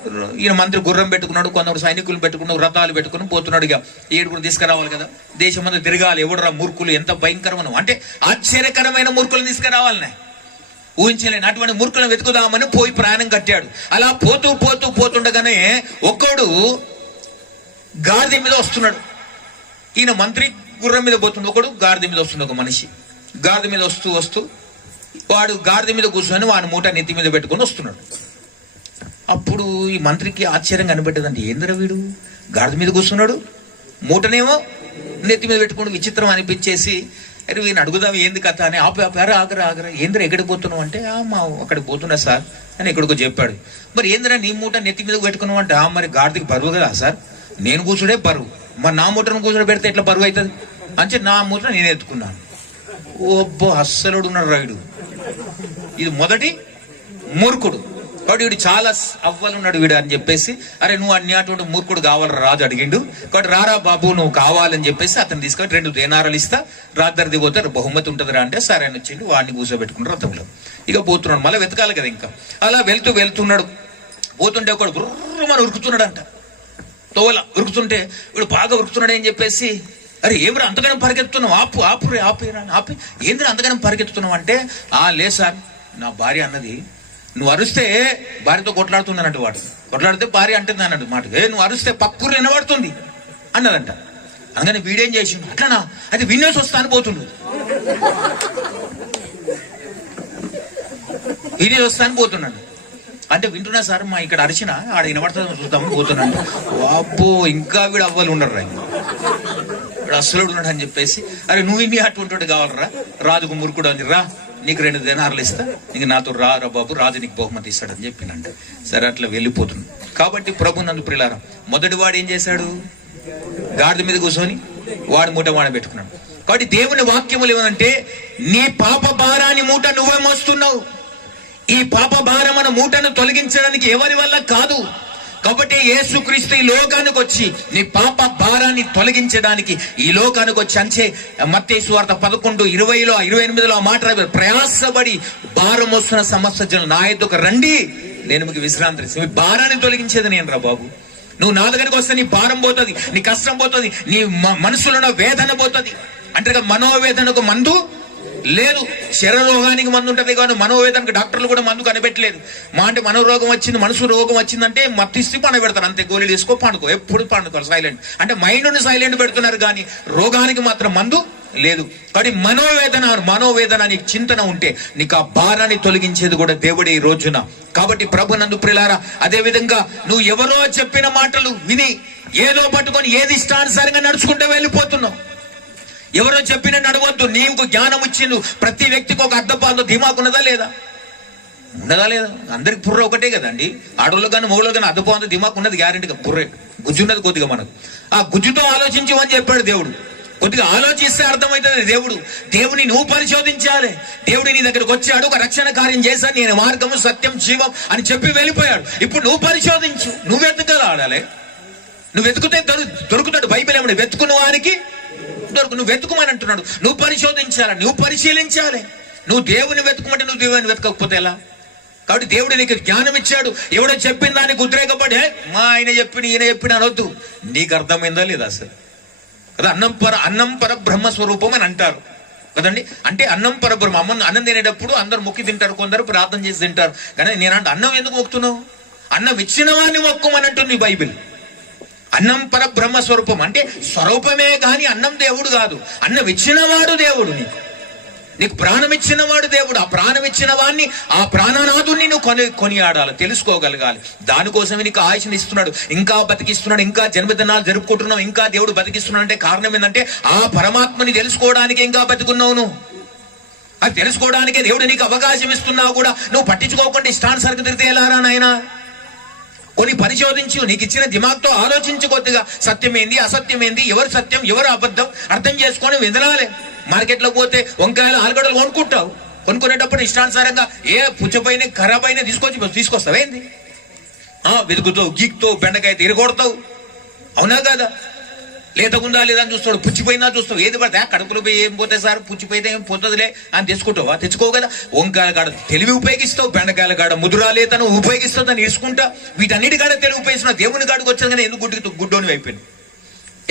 ఈయన మంత్రి గుర్రం పెట్టుకున్నాడు, కొందరు సైనికులు పెట్టుకున్నాడు, రథాలు పెట్టుకుని పోతున్నాడు. ఇక 7 తీసుకురావాలి కదా, దేశం అంతా తిరగాలి. ఎవడురా మూర్ఖులు, ఎంత భయంకరమైన అంటే ఆశ్చర్యకరమైన మూర్ఖులను తీసుకురావాలనే, ఊహించలేని అటువంటి మూర్ఖులను వెతుకుదామని పోయి ప్రయాణం కట్టాడు. అలా పోతుండగానే ఒక్కడు గాడిద మీద వస్తున్నాడు. ఈయన మంత్రి గుర్రం మీద పోతుండే, ఒకడు గాడిద మీద వస్తుండే. ఒక మనిషి గాడిద మీద వస్తూ వాడు గాడిద మీద కూర్చొని వాడి మూట నెత్తి మీద పెట్టుకొని వస్తున్నాడు. అప్పుడు ఈ మంత్రికి ఆశ్చర్యం కనిపెట్టదంటే, ఏందిరా వీడు గాడిద మీద కూర్చున్నాడు, మూటనేమో నెత్తి మీద పెట్టుకుని, విచిత్రం అనిపించేసి అరే వీడిని అడుగుదాం ఏంది కథ అని ఆగరా ఏంద్రా ఎక్కడికి పోతున్నావు అంటే, మా అక్కడికి పోతున్నా సార్ అని ఎక్కడికో చెప్పాడు. మరి ఏంద్రా నీ మూట నెత్తి మీద పెట్టుకున్నావు అంటే, మరి గాడిదకి బరువు కదా సార్, నేను కూర్చుడే బరువు, మరి నా మూటను కూర్చొని పెడితే ఎట్లా బరువు అవుతుంది అంటే, నా మూట నేను ఎత్తుకున్నాను. ఓబ్బో అస్సలుడు ఉన్నాడు రైడు, ఇది మొదటి మూర్ఖుడు. కాబట్టి వీడు చాలా అవ్వాలన్నాడు వీడు అని చెప్పేసి, అరే నువ్వు అటువంటి మూర్ఖుడు కావాలరా రాజు అడిగిండు, కాబట్టి రారా బాబు నువ్వు కావాలని చెప్పేసి అతను తీసుకొని 2 దేనారాలు ఇస్తా, రాద్దరిది పోతే బహుమతి ఉంటుందిరా అంటే సరే అని వచ్చిండు. వాడిని కూర్చోబెట్టుకున్నారు రథంలో. ఇక పోతున్నాడు, మళ్ళీ వెతకాలి కదా. ఇంకా అలా వెళ్తున్నాడు. పోతుంటే ఒకడు గుర్రమని ఉరుకుతున్నాడు అంట, తోల ఉరుకుతుంటే వీడు బాగా ఉరుకుతున్నాడు అని చెప్పేసి, అరే ఏమిరా అంతగానం పరిగెత్తున్నావు, ఆపి ఏంద్రా అంతగానం పరిగెత్తుతున్నావు అంటే, లే సార్ నా భార్య అన్నది నువ్వు అరుస్తే భార్యతో కొట్లాడుతుందన్నట్టు. వాడు కొట్లాడితే భార్య అంటుంది అన్నట్టు మాట, నువ్వు అరుస్తే పక్కూరు వినబడుతుంది అన్నదంట. అందుకని వీడేం చేసిండు, అట్లనా అది వినేసి వస్తా అని పోతుండు, వినేసి వస్తా అని పోతున్నాడు. అంటే వింటున్నా సార్ మా ఇక్కడ అరిచిన ఆడ వినబడుతుంది చూద్దామని పోతున్నాడు. అబ్బో ఇంకా వీడు అవ్వాలి ఉండరు రా, వీడు అస్సలు ఉన్నాడు అని చెప్పేసి, అరే నువ్వు ఇన్ని అటువంటి కావాలరా, రాజుకు మురుకుడు అని, రా నీకు 2 దేనారాలు ఇస్తా, నీకు నాతో రా బాబు, రాజు నీకు బహుమతి ఇస్తాడని చెప్పినంట. సరే అట్లా వెళ్ళిపోతుంది. కాబట్టి ప్రభు నందు ప్రియులారా, మొదటి వాడు ఏం చేశాడు, గాడిద మీద కూర్చొని వాడి మూట వాడ పెట్టుకున్నాడు. కాబట్టి దేవుని వాక్యములు ఏమంటే, నీ పాప భారాన్ని మూట నువ్వే మోస్తున్నావు. ఈ పాప భారమైన మూటను తొలగించడానికి ఎవరి వల్ల కాదు. కాబట్టి యేసుక్రీస్తు ఈ లోకానికి వచ్చి నీ పాప భారాన్ని తొలగించడానికి ఈ లోకానికి వచ్చి అంచే మత్తయి సువార్త 11:20 28 మాట, ప్రయాసపడి భారం వస్తున్న సమస్త జనులు నా యొద్దకు రండి, నేను మీకు విశ్రాంతి ఇస్తాను. మీ భారాన్ని తొలగించేది నేను రా బాబు. నువ్వు నా దగ్గరికి వస్తే నీ భారం పోతుంది, నీ కష్టం పోతుంది, నీ మనసులో ఉన్న వేదన పోతుంది. అంటే మనోవేదనకు మందు లేదు, శరీరోగానికి మందు ఉంటుంది కానీ మనోవేదనకు డాక్టర్లు కూడా మందు కనిపెట్టలేదు. అంటే మనోరోగం వచ్చింది, మనసు రోగం వచ్చిందంటే మత్తిస్తే పండబెడతారు, అంతే గోళీలు తీసుకో పండుకో, ఎప్పుడు పండుకోరు సైలెంట్. అంటే మైండ్ని సైలెంట్ పెడుతున్నారు కానీ రోగానికి మాత్రం మందు లేదు. కాబట్టి మనోవేదన నీకు చింతన ఉంటే నీకు ఆ భారాన్ని తొలగించేది కూడా దేవుడే ఈ రోజున. కాబట్టి ప్రభు నందు ప్రియులారా, అదే విధంగా నువ్వు ఎవరో చెప్పిన మాటలు విని ఏదో పట్టుకొని ఏది ఇష్టానుసారంగా నడుచుకుంటూ వెళ్ళిపోతున్నావు. ఎవరో చెప్పిన నడవద్దు, నీకు జ్ఞానం ఇచ్చిండు. ప్రతి వ్యక్తికి ఒక అర్థపాలతో దిమాకు ఉన్నదా లేదా? అందరికి బుర్ర ఒకటే కదండి, ఆడవాళ్ళు కానీ మొగలు కానీ అర్థపాలతో దిమాకు ఉన్నది గ్యారెంటీగా, బుర్రే గుజ్జు ఉన్నది కొద్దిగా మనకు. ఆ గుజ్జుతో ఆలోచించమని చెప్పాడు దేవుడు. కొద్దిగా ఆలోచిస్తే అర్థమవుతుంది దేవుని నువ్వు పరిశోధించాలి. దేవుడు నీ దగ్గరకు వచ్చాడు, ఒక రక్షణ కార్యం చేశాడు, నేను మార్గము సత్యం జీవం అని చెప్పి వెళ్ళిపోయాడు. ఇప్పుడు నువ్వు పరిశోధించు, నువ్వు వెతుకలు ఆడాలి. నువ్వు వెతుకుతే దొరుకుతాడు. బైబిల్ ఏమన్నా వెతుకున్న వారికి నువ్వు వెతుకుమని అంటున్నాడు. నువ్వు పరిశోధించాలి, నువ్వు పరిశీలించాలి. నువ్వు దేవుని వెతుకుమంటే నువ్వు దేవుని వెతకకపోతే ఎలా? కాబట్టి దేవుడు నీకు జ్ఞానం ఇచ్చాడు. ఎవడో చెప్పిన దానికి ఉద్రేకపడే మా ఆయన చెప్పిన ఈయన చెప్పిన అనొద్దు. నీకు అర్థమైందా లేదా అసలు కదా? అన్నం పర బ్రహ్మ స్వరూపం అని అంటారు కదండి. అంటే అన్నం పరబ్రహ్మ. అన్నం తినేటప్పుడు అందరు మొక్కి తింటారు, కొందరు ప్రార్థన చేసి తింటారు. కానీ నేనంటే అన్నం ఎందుకు మొక్కుతున్నావు? అన్నం ఇచ్చిన వాడిని మొక్కమని అంటుంది బైబిల్. అన్నం పర బ్రహ్మ స్వరూపం అంటే స్వరూపమే కానీ అన్నం దేవుడు కాదు. అన్నం ఇచ్చినవాడు దేవుడు, నీకు ప్రాణం ఇచ్చిన వాడు దేవుడు. ఆ ప్రాణం ఇచ్చిన వాడిని, ఆ ప్రాణనాథుని నువ్వు కొనియాడాలి, తెలుసుకోగలగాలి. దానికోసమే నీకు ఆయుష్ని ఇస్తున్నాడు, ఇంకా బతికిస్తున్నాడు, ఇంకా జన్మదినాలు జరుపుకుంటున్నావు, ఇంకా దేవుడు బతికిస్తున్నాడు. అంటే కారణం ఏంటంటే ఆ పరమాత్మని తెలుసుకోవడానికి ఇంకా బతికున్నావు నువ్వు. అది తెలుసుకోవడానికే దేవుడు నీకు అవకాశం ఇస్తున్నావు కూడా నువ్వు పట్టించుకోకుండా ఇష్టానుసారంగా తిరిగితే ఎలారా నాయనా? కొన్ని పరిశోధించు, నీకు ఇచ్చిన దిమాగ్తో ఆలోచించు కొద్దిగా. సత్యమేంది అసత్యమేంది, ఎవరు సత్యం ఎవరు అబద్ధం అర్థం చేసుకొని విదలాలి. మార్కెట్లో పోతే వంకాయలు ఆలుగడ్డలు కొనుక్కుంటావు, కొనుక్కునేటప్పుడు ఇష్టానుసారంగా ఏ పుచ్చపైన ఖరాబ్ అయినా తీసుకొస్తావేంది? వెతుకుతావు, గీక్తావు, బెండకాయ తిరగొడతావు, అవునా కదా? లేతకుందా లేదని చూస్తాడు, పుచ్చిపోయిందా చూస్తావు, ఏది పడితే కడుపులో పోయి ఏం పోతే సార్ పుచ్చిపోయితే ఏం పోతుందిలే అని తెచ్చుకుంటావా? తెచ్చుకోవు కదా. వంకాయల కాడ తెలివి ఉపయోగిస్తావు, బెండకాయల కాడ ముదురాలేతను ఉపయోగిస్తావు, దాన్ని ఇసుకుంటా. వీటన్నిటి కాడ తెలివి ఉపయోగిస్తున్నావు. దేవుని కాడికి వచ్చాను కానీ ఎందుకు గుడ్డోని అయిపోయింది?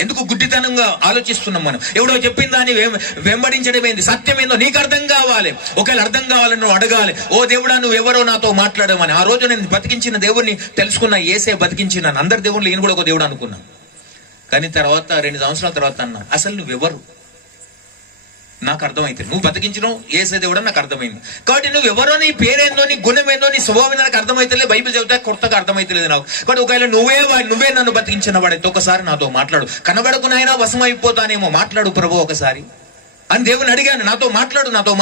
ఎందుకు గుడ్డితనంగా ఆలోచిస్తున్నాం మనం? ఎవడో చెప్పిన దాన్ని వెంబడించడం ఏంది? సత్యం ఏందో నీకు అర్థం కావాలి. ఒకవేళ అర్థం కావాలని నువ్వు అడగాలి, ఓ దేవుడా నువ్వు ఎవరో నాతో మాట్లాడమని. ఆ రోజు నేను బతికించిన దేవుడిని తెలుసుకున్నా, ఏసే బతికించినాను. అందరి దేవుళ్ళు ఈయన కూడా ఒక దేవుడు అనుకున్నాను. కానీ తర్వాత 2 సంవత్సరాల తర్వాత అన్నా, అసలు నువ్వెవరు నాకు అర్థమైతే. నువ్వు బతికించడం ఏసే దేవుడు నాకు అర్థమైంది. కాబట్టి నువ్వు ఎవరో, నీ పేరేందో, నీ గుణం ఏందో, నీ స్వభావం నాకు అర్థమైతే, బైబిల్ చదివితే కొత్తగా అర్థమైతలేదు నాకు. కాబట్టి ఒకవేళ నువ్వే నన్ను బతికించిన వాడైతే ఒకసారి నాతో మాట్లాడు. కనబడకునైనా వశం అయిపోతానేమో, మాట్లాడు ప్రభు ఒకసారి అని దేవుని అడిగాను. నాతో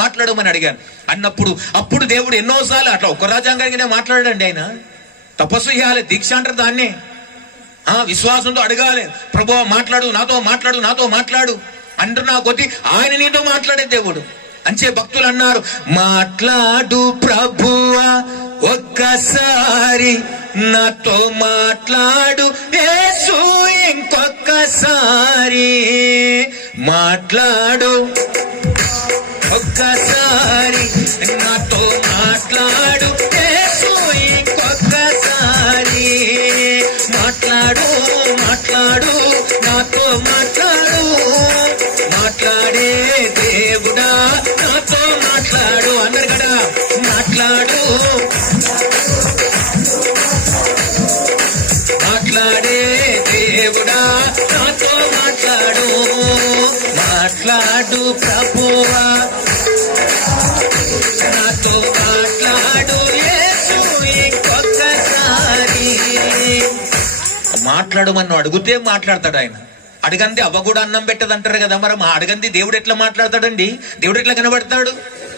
మాట్లాడమని అడిగాను. అప్పుడు దేవుడు ఎన్నోసార్లు అట్లా ఒక్క రాజ్యాంగానికి మాట్లాడండి. ఆయన తపస్సు చేయాలి, దీక్ష అంటారు దాన్నే. విశ్వాసంతో అడగాలి, ప్రభువా మాట్లాడు, నాతో మాట్లాడు అంటున్నా కొద్ది ఆయన నీతో మాట్లాడే దేవుడు. అంచే భక్తులు అన్నారు, మాట్లాడు ప్రభువా ఒక్కసారి నాతో మాట్లాడు యేసు ఇంకొక్కసారి, మాట్లాడు ఒక్కసారి నాతో మాట్లాడు యేసు ఇంకొక్కసారి, మాట్లాడు నాతో మాట్లాడే దేవుడా నాతో మాట్లాడు అన్నారు కదా. మాట్లాడే దేవుడా నాతో మాట్లాడు ప్రభువా నాతో మాట్లాడు యేసు ఇంకొక్కసారి. మాట్లాడమని అడిగితే మాట్లాడతాడు ఆయన. అడగంది అవ్వ కూడా అన్నం పెట్టదు అంటారు కదా. మరి మా అడగంది దేవుడు ఎట్లా మాట్లాడతాడండి? దేవుడు ఎట్లా కనబడతాడు?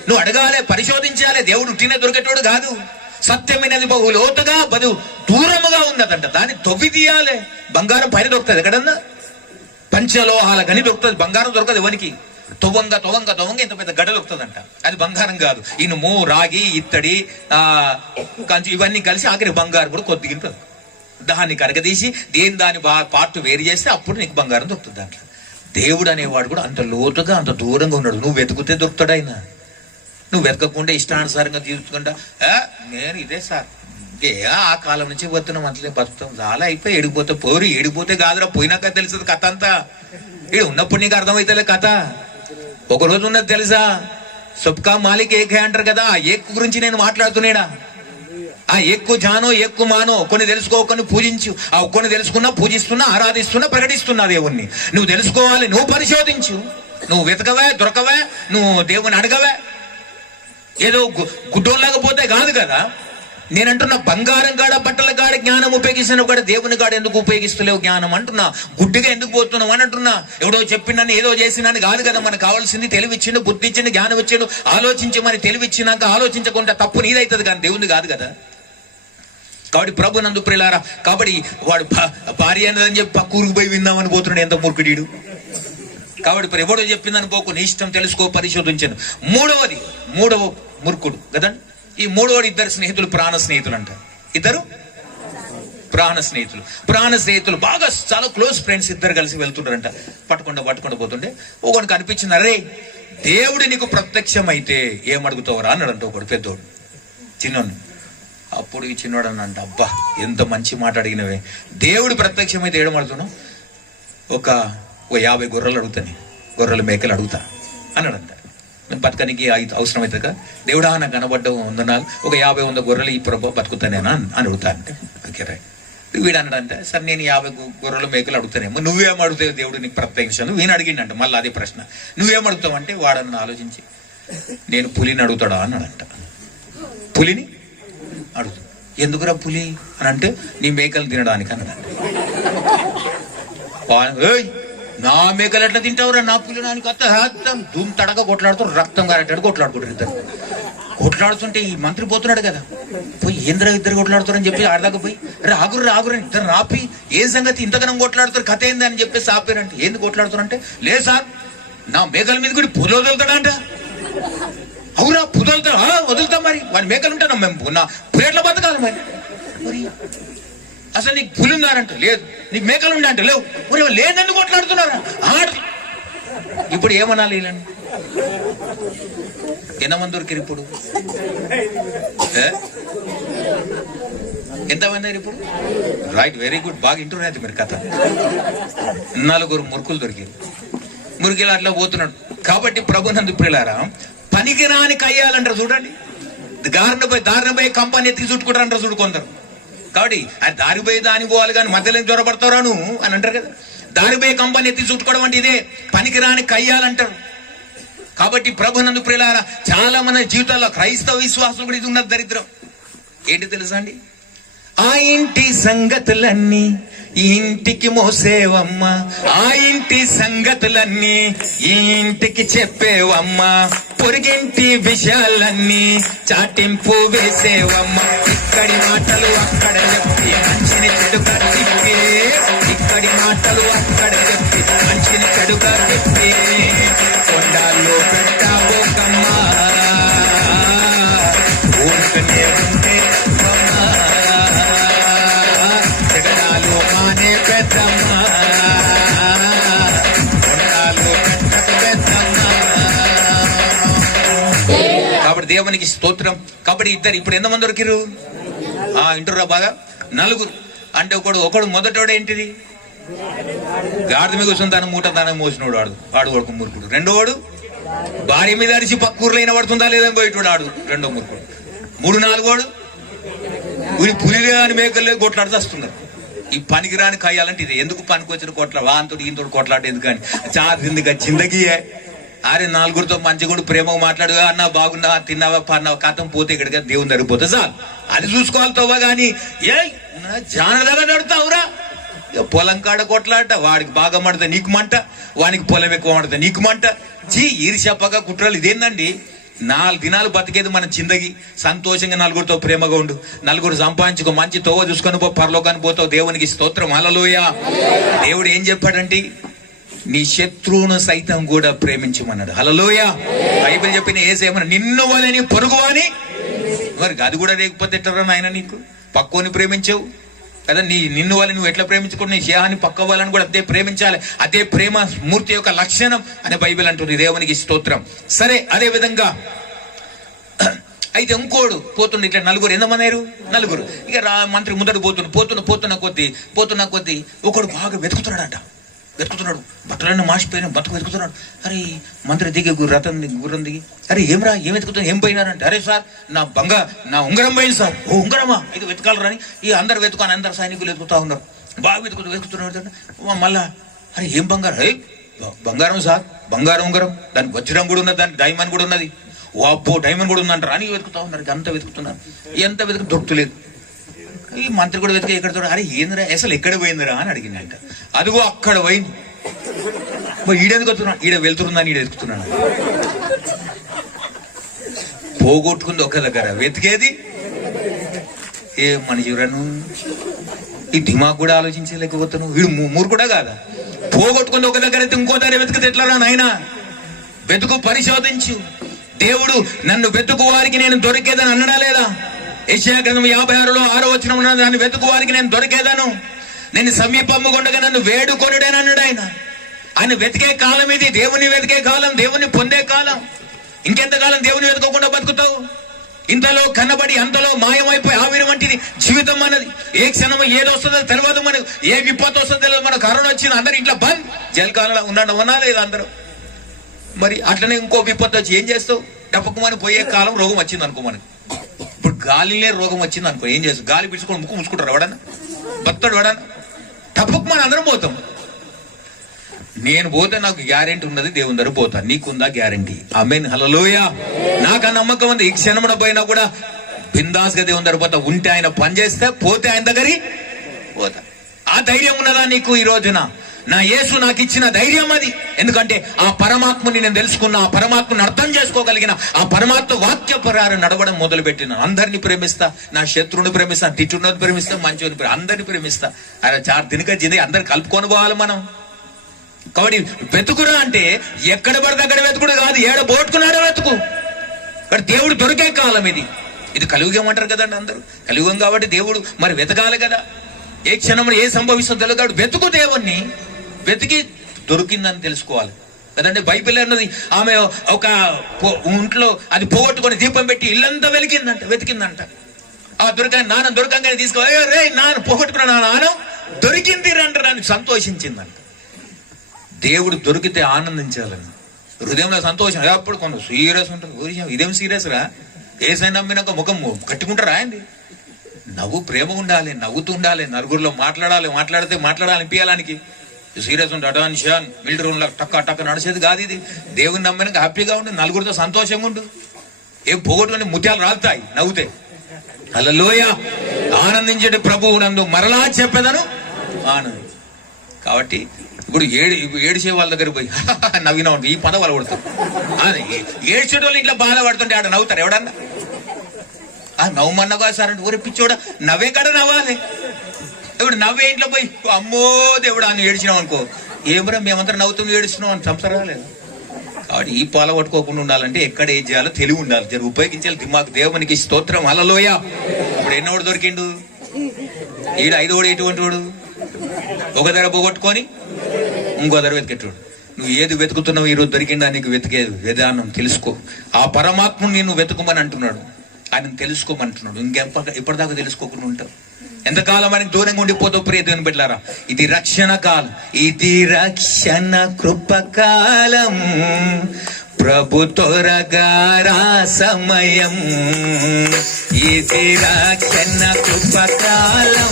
నువ్వు అడగాలి, పరిశోధించాలి. దేవుడు ఉట్టినే దొరికేటోడు కాదు. సత్యమైనది బహు లోతుగా దూరముగా ఉందదంట, దాన్ని తవ్వి తీయాలి. బంగారం పైన దొరుకుతుంది ఎక్కడన్నా, పంచలోహాల గని దొరుకుతుంది, బంగారం దొరకదు ఎవరికి. తొవ్వంగా ఇంత పెద్ద గడ్డ దొరుకుతుందంట, అది బంగారం కాదు. ఇనుము, రాగి, ఇత్తడి, కంచు ఇవన్నీ కలిసి ఆఖరి బంగారం కూడా కొద్దిగా ఉంటుంది. దాన్ని కరగదీసి దాని పార్ట్ వేరు చేస్తే అప్పుడు నీకు బంగారం దొరుకుతుంది. దాంట్లో దేవుడు అనేవాడు కూడా అంత లోతుగా అంత దూరంగా ఉన్నాడు. నువ్వు వెతుకుతే దొరుకుతాడు ఆయన. నువ్వు వెతకకుండా ఇష్టానుసారంగా తీసుకుంటా నేను ఇదే సార్ ఆ కాలం నుంచి వస్తున్నాం అట్లే బతుకుతాం చాలా అయిపోయి ఏడిపోతే కాదురా, పోయినాక తెలుస్తుంది కథ అంతా. ఇది ఉన్నప్పుడు నీకు అర్థమైతే కథ. ఒకరోజు ఉన్నది తెలుసా, సబ్కా మాలిక్ ఏక్ హై అంటారు కదా. ఆ ఏక్ గురించి నేను మాట్లాడుతున్నాడా. ఆ ఎక్కు జానో ఎక్కు మానో, కొన్ని తెలుసుకో, కొన్ని పూజించు. ఆ కొన్ని తెలుసుకున్నా, పూజిస్తున్నా, ఆరాధిస్తున్నా, ప్రకటిస్తున్నా దేవుణ్ణి. నువ్వు తెలుసుకోవాలి, నువ్వు పరిశోధించు, నువ్వు వెతకవే, దొరకవే, నువ్వు దేవుని అడగవే. ఏదో గుడ్డోళ్ళగా పోతే కాదు కదా. నేనంటున్నా బంగారం కాడ, బట్టల కాడ జ్ఞానం ఉపయోగిస్తున్నావు కూడా, దేవుని కాడ ఎందుకు ఉపయోగిస్తలేవు జ్ఞానం అంటున్నా. గుడ్డిగా ఎందుకు పోతున్నావు అని అంటున్నా. ఎవడో చెప్పినని ఏదో చేసినని కాదు కదా. మనకు కావాల్సింది తెలివిచ్చిండు, బుద్ధి ఇచ్చిండు, జ్ఞానం ఇచ్చిండు. ఆలోచించమని తెలివిచ్చినాక ఆలోచించకుండా తప్పు నీదైతుంది కానీ దేవుని కాదు కదా. కాబట్టి ప్రభు నందు ప్రియులారా, కాబట్టి వాడు భార్య అని చెప్పి పక్కూరికి పోయి విందామని పోతున్నాడు, ఎంత మూర్ఖుడీడు. కాబట్టి ఇప్పుడు ఎవడో చెప్పిందని పోకు, నీ ఇష్టం, తెలుసుకో, పరిశోధించను. మూడవ మూర్ఖుడు కదండి. ఈ మూడోడు ఇద్దరు స్నేహితులు, ప్రాణ స్నేహితులు అంటారు. ఇద్దరు ప్రాణ స్నేహితులు బాగా చాలా క్లోజ్ ఫ్రెండ్స్. ఇద్దరు కలిసి వెళ్తుంటారంట. పట్టుకుండా పోతుంటే ఒకనికి అనిపించింది, అరే దేవుడు నీకు ప్రత్యక్షమైతే ఏమడుగుతావురా అన్నాడంట ఒకడు పెద్దోడు చిన్నోడు. అప్పుడు ఈ చిన్నోడు అన్నంట, అబ్బా ఎంత మంచి మాట అడిగినవే, దేవుడు ప్రత్యక్షమైతే ఏమడుగుతున్నావు? ఒక 50 గొర్రెలు అడుగుతాను, గొర్రెల మేకలు అడుగుతా అన్నాడంట. బతకనికి అవసరమైతే కదా దేవుడా నాకు కనబడ్డం వందనాలు, ఒక 50-100 గొర్రెలు ఈ ప్రభు బతుకుతానేనా అని అడుగుతా అంటే, ఓకే రైట్. వీడు అన్నాడంటే, సరే నేను 50 గొర్రెల మేకలు అడుగుతానేమో, నువ్వేం అడుగుతావు దేవుడు నీకు ప్రత్యక్షం? వీణు అడిగిండంట మళ్ళీ అదే ప్రశ్న, నువ్వేం అడుగుతావు అంటే, వాడన్న ఆలోచించి నేను పులిని అడుగుతాడా అన్నాడంట. పులిని అడుగుతా. ఎందుకురా పులి అని అంటే, నీ మేకలు తినడానికి అన్నాడంట. నా మేకలు ఎట్లా తింటావురా, నా పులి నానికి అత్తం ధూమ్ తడక కొట్లాడుతూ రక్తం గారేటాడు కొట్లాడుకుంటారు ఇద్దరు. కొట్లాడుతుంటే ఈ మంత్రి పోతున్నాడు కదా, పోయి ఏంద్ర ఇద్దరు కొట్లాడుతారని చెప్పి ఆడదాకా పోయి అరే ఆగురు ఆగురని ఇద్దరు ఆపి ఏ సంగతి ఇంతకనం కొట్లాడుతారు కథ ఏంది అని చెప్పేసి ఆపారంటే ఏంది కొట్లాడుతారంటే లేదు సార్ నా మేకల మీద కూడా పులి వదులుతాడంట. అవురా పుదలుతా వదులుతాం మరి వాడి మేకలు ఉంటాను మేము నా పులేట్ల బతకాలి మరి అసలు నీకు పులి ఉన్నారంట లేదు, నీకు మేకలు ఉండే అంటే లేవు, మరి లేదెందుకు కొట్లాడుతున్నారా ఇప్పుడు ఏమనాలి వీళ్ళని? ఎంతమంది దొరికారు ఇప్పుడు? ఎంతమంది అయ్యారు ఇప్పుడు? రైట్, వెరీ గుడ్, బాగా ఇంటున్నది మీరు కథ. 4 మురుకులు దొరికారు. మురికిలు అట్లా పోతున్నాడు. కాబట్టి ప్రభునందు ప్రియులారా, పనికిరాని కయ్యాలంటారు చూడండి, దారినపోయి కంపెనీ ఎత్తికి చుట్టుకుంటారంటారు చూడుకుంటారు. కాబట్టి అది దారిపోయి దాని పోవాలి కానీ మధ్యలో జ్వరపడతారా నువ్వు అని అంటారు కదా. దారిపోయి కంపెనీ ఎత్తి చుట్టుకోవడం అంటే ఇదే పనికిరాని కయ్యాలంటారు. కాబట్టి ప్రభునందు ప్రియులారా, చాలా మంది జీవితాల్లో క్రైస్తవ విశ్వాసం కూడా ఇది ఉన్నది దరిద్రం. ఏంటి తెలుసా అండి? ఆ ఇంటి సంగతులన్నీ ఈ ఇంటికి మోసేవమ్మ, ఆ ఇంటి సంగతులన్నీ ఈ ఇంటికి చెప్పేవమ్మ, పొరిగింటి విషయాలన్నీ చాటింపు వేసేవమ్మ, ఇక్కడి మాటలు అక్కడ చెప్పి మంచిని చెడుగా తిప్పి, ఇక్కడి మాటలు అక్కడ చెప్పి మంచిని చెడుగా తిప్పి, కొండాల్లో పెట్టావోకమ్మా ఊరుకునే ఉంటే జగడాలు మానే పెద్దమ్మా, కొండాలు పెట్టక పెద్దమ్మా. కాబట్టి దేవునికి స్తోత్రం. కాబట్టి ఇద్దరు ఇప్పుడు ఎంతమంది దొరికిరు? ఇంటురా బాగా 4. అంటే ఒకడు మొదటోడు ఏంటిది? గాడిద మీద కూర్చొని తన మూట తన మోసినోడు ఆడు ఒక మురుకుడు. రెండోవాడు భార్య మీద అరిచి పక్కూరులో అయినా పడుతుందా లేదని పోయేటోడు ఆడు రెండో మురుకుడు. 3, 4 పులిలే అని మేకలే కొట్లాడుతూ వస్తున్నారు. ఈ పనికిరాని కాయాలంటే ఇది. ఎందుకు పనికొచ్చిన వాంతుడు ఈంతుడు కొట్లాట ఎందుకు అని చాదిందిగా జిందగీయే. అరే 4 మంచి కూడా ప్రేమగా మాట్లాడు, అన్నా బాగున్నావా తిన్నావా పన్నావా కథం పోతే ఇక్కడికి దేవుని సరిపోతే చాలు, అది చూసుకోవాలి తవ్వా. కానీ ఏ జానదగా నడుతావురా, పొలం కాడ కొట్లాట, వాడికి బాగా మడతా నీకు మంట, వానికి పొలం ఎక్కువ మడతా నీకు మంట. ఈర్ష్యపగా కుట్రలు ఇదేందండి? 4 దినాలు బతికేది మన చిందగి. సంతోషంగా 4 ప్రేమగా ఉండు, 4 సంపాదించుకో, మంచి తోవ చూసుకొని పో, పరలోకానికి పోతావు. దేవునికి స్తోత్రం, హల్లెలూయా. దేవుడు ఏం చెప్పాడంటే నీ శత్రువును సైతం కూడా ప్రేమించమన్నాడు. హల్లెలూయా. బైబిల్ చెప్పిన యేసేమన్నా నిన్ను వలని పొరుగు అని, మరి అది కూడా లేకపోతే ఎట్లరా నాయన నీకు? పక్కోని ప్రేమించవు కదా, నిన్ను వాళ్ళని నువ్వు ఎట్లా ప్రేమించుకుంటు నీ స్నేహాన్ని పక్క వాళ్ళని కూడా అదే ప్రేమించాలి. అదే ప్రేమ మూర్తి యొక్క లక్షణం అని బైబిల్ అంటుంది. దేవునికి స్తోత్రం. సరే, అదే విధంగా అయితే ఇంకోడు పోతుండే ఇట్లా 4 ఎంతమంది అయ్యారు? 4. ఇక మంత్రి ముందడు పోతున్న కొద్దీ ఒకడు బాగా వెతుకుతున్నాడు, బట్టలన్నీ మాసిపోయిన బతుకు వెతుకుతున్నాడు. అరే మంత్రి దిగి గుర్రం దిగి అరే ఏం వెతుకుతున్నా, ఏం పోయినారంటే అరే సార్ నా ఉంగరం పోయింది సార్. ఓ ఉంగరమా, ఇది వెతకాలరా అని ఈ అందరు వెతుకాని అందరు సైనికులు వెతుకుతా ఉన్నారు. బాగా వెతుకుతున్నాడు. మళ్ళా అరే ఏం బంగారం సార్, బంగారం ఉంగరం, దానికి వజ్రం కూడా ఉన్నది, దానికి డైమండ్ కూడా ఉన్నది. ఓ అబ్బో డైమండ్ కూడా ఉందంటారు అని వెతుకుతా ఉన్నారు. అంత వెతుకుతున్నారు, ఎంత వెతుకు దొరుకుతలేదు. ఈ మంత్రి కూడా వెతిక ఎక్కడ చూడ, అరే ఏందిరా అసలు ఎక్కడ పోయిందిరా అని అడిగిందంట. అదిగో అక్కడ పోయింది. ఈడెందుకు వస్తున్నాడు, ఈడ వెళ్తున్నాను, ఈడ వెతుకుతున్నాను. పోగొట్టుకుంది ఒక దగ్గర, వెతికేది ఏ మనిషిరను. ఈ దిమాగ్ కూడా ఆలోచించలేకపోతాను. వీడు మూర్ఖుడా కాదా? పోగొట్టుకుంది ఒక దగ్గర అయితే ఇంకో దగ్గర వెతికితే ఎట్లా నాయనా? వెతుకు, పరిశోధించు. దేవుడు నన్ను వెతుకు వారికి నేను దొరికేదని అన్నడా లేదా? యెషయా గ్రంథం 56లో 6వ వచనం ఉన్నది, నన్ను వెతుకు వారికి నేను దొరికేదాను, నేను సమీపముగుండగా నన్ను వేడుకొనుడని అన్నాడు ఆయన వెతికే కాలం ఇది. దేవుని వెతికే కాలం, దేవుని పొందే కాలం. ఇంకెంతకాలం దేవుని వెతుకోకుండా బతుకుతావు? ఇంతలో కనబడి అంతలో మాయమైపోయి ఆవిరి వంటిది జీవితం అన్నది. ఏ క్షణం ఏది వస్తుందో తెలియదు మనకు, ఏ విపత్తు వస్తుందో తెలియదు. మన కరోనా వచ్చింది, అందరు ఇంట్లో బంద్, జలకాలంలో ఉండడం అన్నా లేదు అందరూ. మరి అట్లనే ఇంకో విపత్తు వచ్చి ఏం చేస్తావు? డబ్బకుమని పోయే కాలం రోగం వచ్చింది అనుకో మనకి. ఇప్పుడు గాలిలే రోగం వచ్చింది అనుకో, ఏం చేస్తావు? గాలి పిలుచుకొని ముక్కు ముసుకుంటారు ఎవడన్నా, బతాడు ఎవడన్నా? డబ్బకుమని అందరం పోతాం. నేను పోతే నాకు గ్యారెంటీ ఉన్నది, దేవుని దగ్గర పోతా. నీకుందా గ్యారెంటీ? ఆమేన్, హల్లెలూయా. నాకు ఆ నమ్మకం ఉంది. ఈ క్షణమున పోయినా కూడా బిందాస్ గా దేవుని దగ్గర పోతా. ఉంటే ఆయన పని చేస్తే, పోతే ఆయన దగ్గరికి పోతా. ఆ ధైర్యం ఉన్నదా నీకు ఈ రోజున? నా యేసు నాకు ఇచ్చిన ధైర్యం అది. ఎందుకంటే ఆ పరమాత్మని నేను తెలుసుకున్నా, ఆ పరమాత్మని అర్థం చేసుకోగలిగిన, ఆ పరమాత్మ వాక్య ప్రకారం నడవడం మొదలుపెట్టిన. అందరిని ప్రేమిస్తా, నా శత్రువుని ప్రేమిస్తా, తిట్టున్నది ప్రేమిస్తా, మంచిని అందరిని ప్రేమిస్తా. అరే 4 దినక జింది అందరు కలుపుకొని పోవాలి మనం. కాబట్టి వెతుకురా అంటే ఎక్కడ పడితే అక్కడ వెతుకుడు కాదు, ఏడ పోట్టుకున్నాడో వెతుకు. కానీ దేవుడు దొరికే కాలం ఇది కలియుగం అంటారు కదండి అందరూ. కలియుగం కాబట్టి దేవుడు మరి వెతకాలి కదా. ఏ క్షణంలో ఏ సంభవిస్తుందో తెలియదు కాబట్టి వెతుకు, దేవుణ్ణి వెతికి దొరికిందని తెలుసుకోవాలి కదండి. బైబిల్ అన్నది ఆమె ఒక ఇంట్లో అది పోగొట్టుకొని దీపం పెట్టి ఇల్లంతా వెతికిందంట. ఆ నాన్న దొరకంగానే తీసుకో, రే నాన్న పోగొట్టుకున్న నాన్న దొరికింది రంటారు అని సంతోషించిందంట. దేవుడు దొరికితే ఆనందించాలని హృదయంలో సంతోషం. ఎప్పుడు కొంత సీరియస్ ఉంటుంది. ఇదేం సీరియస్ రా, ఏసైనా నమ్మినాక ముఖం కట్టుకుంటారా అండి. నవ్వు ప్రేమ ఉండాలి, నవ్వుతూ ఉండాలి, నలుగురిలో మాట్లాడితే మాట్లాడాలనిపించాలానికి. సీరియస్ ఉంటే అటాన్షన్ మిలిటరీ రూమ్లో టక్క నడిచేది కాదు ఇది. దేవుని నమ్మినాక హ్యాపీగా ఉండు, నలుగురితో సంతోషంగా ఉండు. ఏం పోగొట్టుకుని ముత్యాలు రాలుతాయి నవ్వుతే. హల్లెలూయా. ఆనందించే ప్రభువు నందు మరలా చెప్పేదను ఆనందం. కాబట్టి ఇప్పుడు ఏడిచే వాళ్ళ దగ్గర పోయి నవ్వినా ఉంటుంది, ఈ పద వాళ్ళు కొడతారు. ఏడ్చే వాళ్ళు ఇంట్లో బాధపడుతుంటే ఆడ నవ్వుతారు ఎవడన్నా? నవ్వమన్నగా సార్ అంటే ఊరే పిచ్చోడా, నవ్వే కాడ నవ్వాలి. ఇప్పుడు నవ్వే ఇంట్లో పోయి అమ్మో దేవుడు అని ఏడ్చినాం అనుకో, ఏమరా మేమంతా నవ్వుతూ ఏడుస్తున్నాం అని సంసారాలేదు. కాబట్టి ఈ పాల పట్టుకోకుండా ఉండాలంటే ఎక్కడ ఏం చేయాలో తెలివి ఉండాలి, జర ఉపయోగించాలి దిమాగ్. దేవునికి స్తోత్రం. హల్లెలూయ. ఇప్పుడు ఎన్నోడు దొరికిండు ఈడు 5 ఎటువంటి వాడు? ఒక ధర పోగొట్టుకొని ఇంకో ధర వెతికెట్టుడు. నువ్వు ఏది వెతుకుతున్నావు ఈరోజు దొరికిందా నీకు వెతికేది విధానం తెలుసుకో. ఆ పరమాత్మను నేను వెతుకుమని అంటున్నాడు, ఆయన తెలుసుకోమంటున్నాడు. ఇప్పటిదాకా తెలుసుకోకుండా ఉంటావు. ఎంతకాలం ఆయనకి దూరంగా ఉండిపోతావు ప్రియ దేవుని బిడ్డలారా. ఇది రక్షణ కాలం, ఇది రక్షణ కృపకాలం, ప్రభు త్వరగా రా సమయం. ఇది రక్షణ కృపకాలం,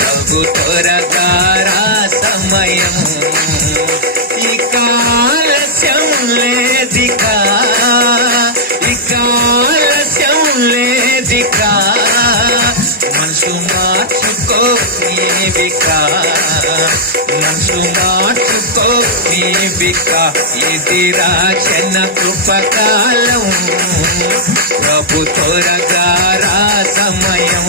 ప్రభు త్వరగా రా సమయం. ఇక ఆలస్యం లేదికా, ఇక ఆలస్యం లేదికా, మనసు మార్చుకో నీవికా, మనసు మార్చుకో నీవికా. ఇది రక్షణ కృపకాలం, ప్రభు త్వరగా రా సమయం.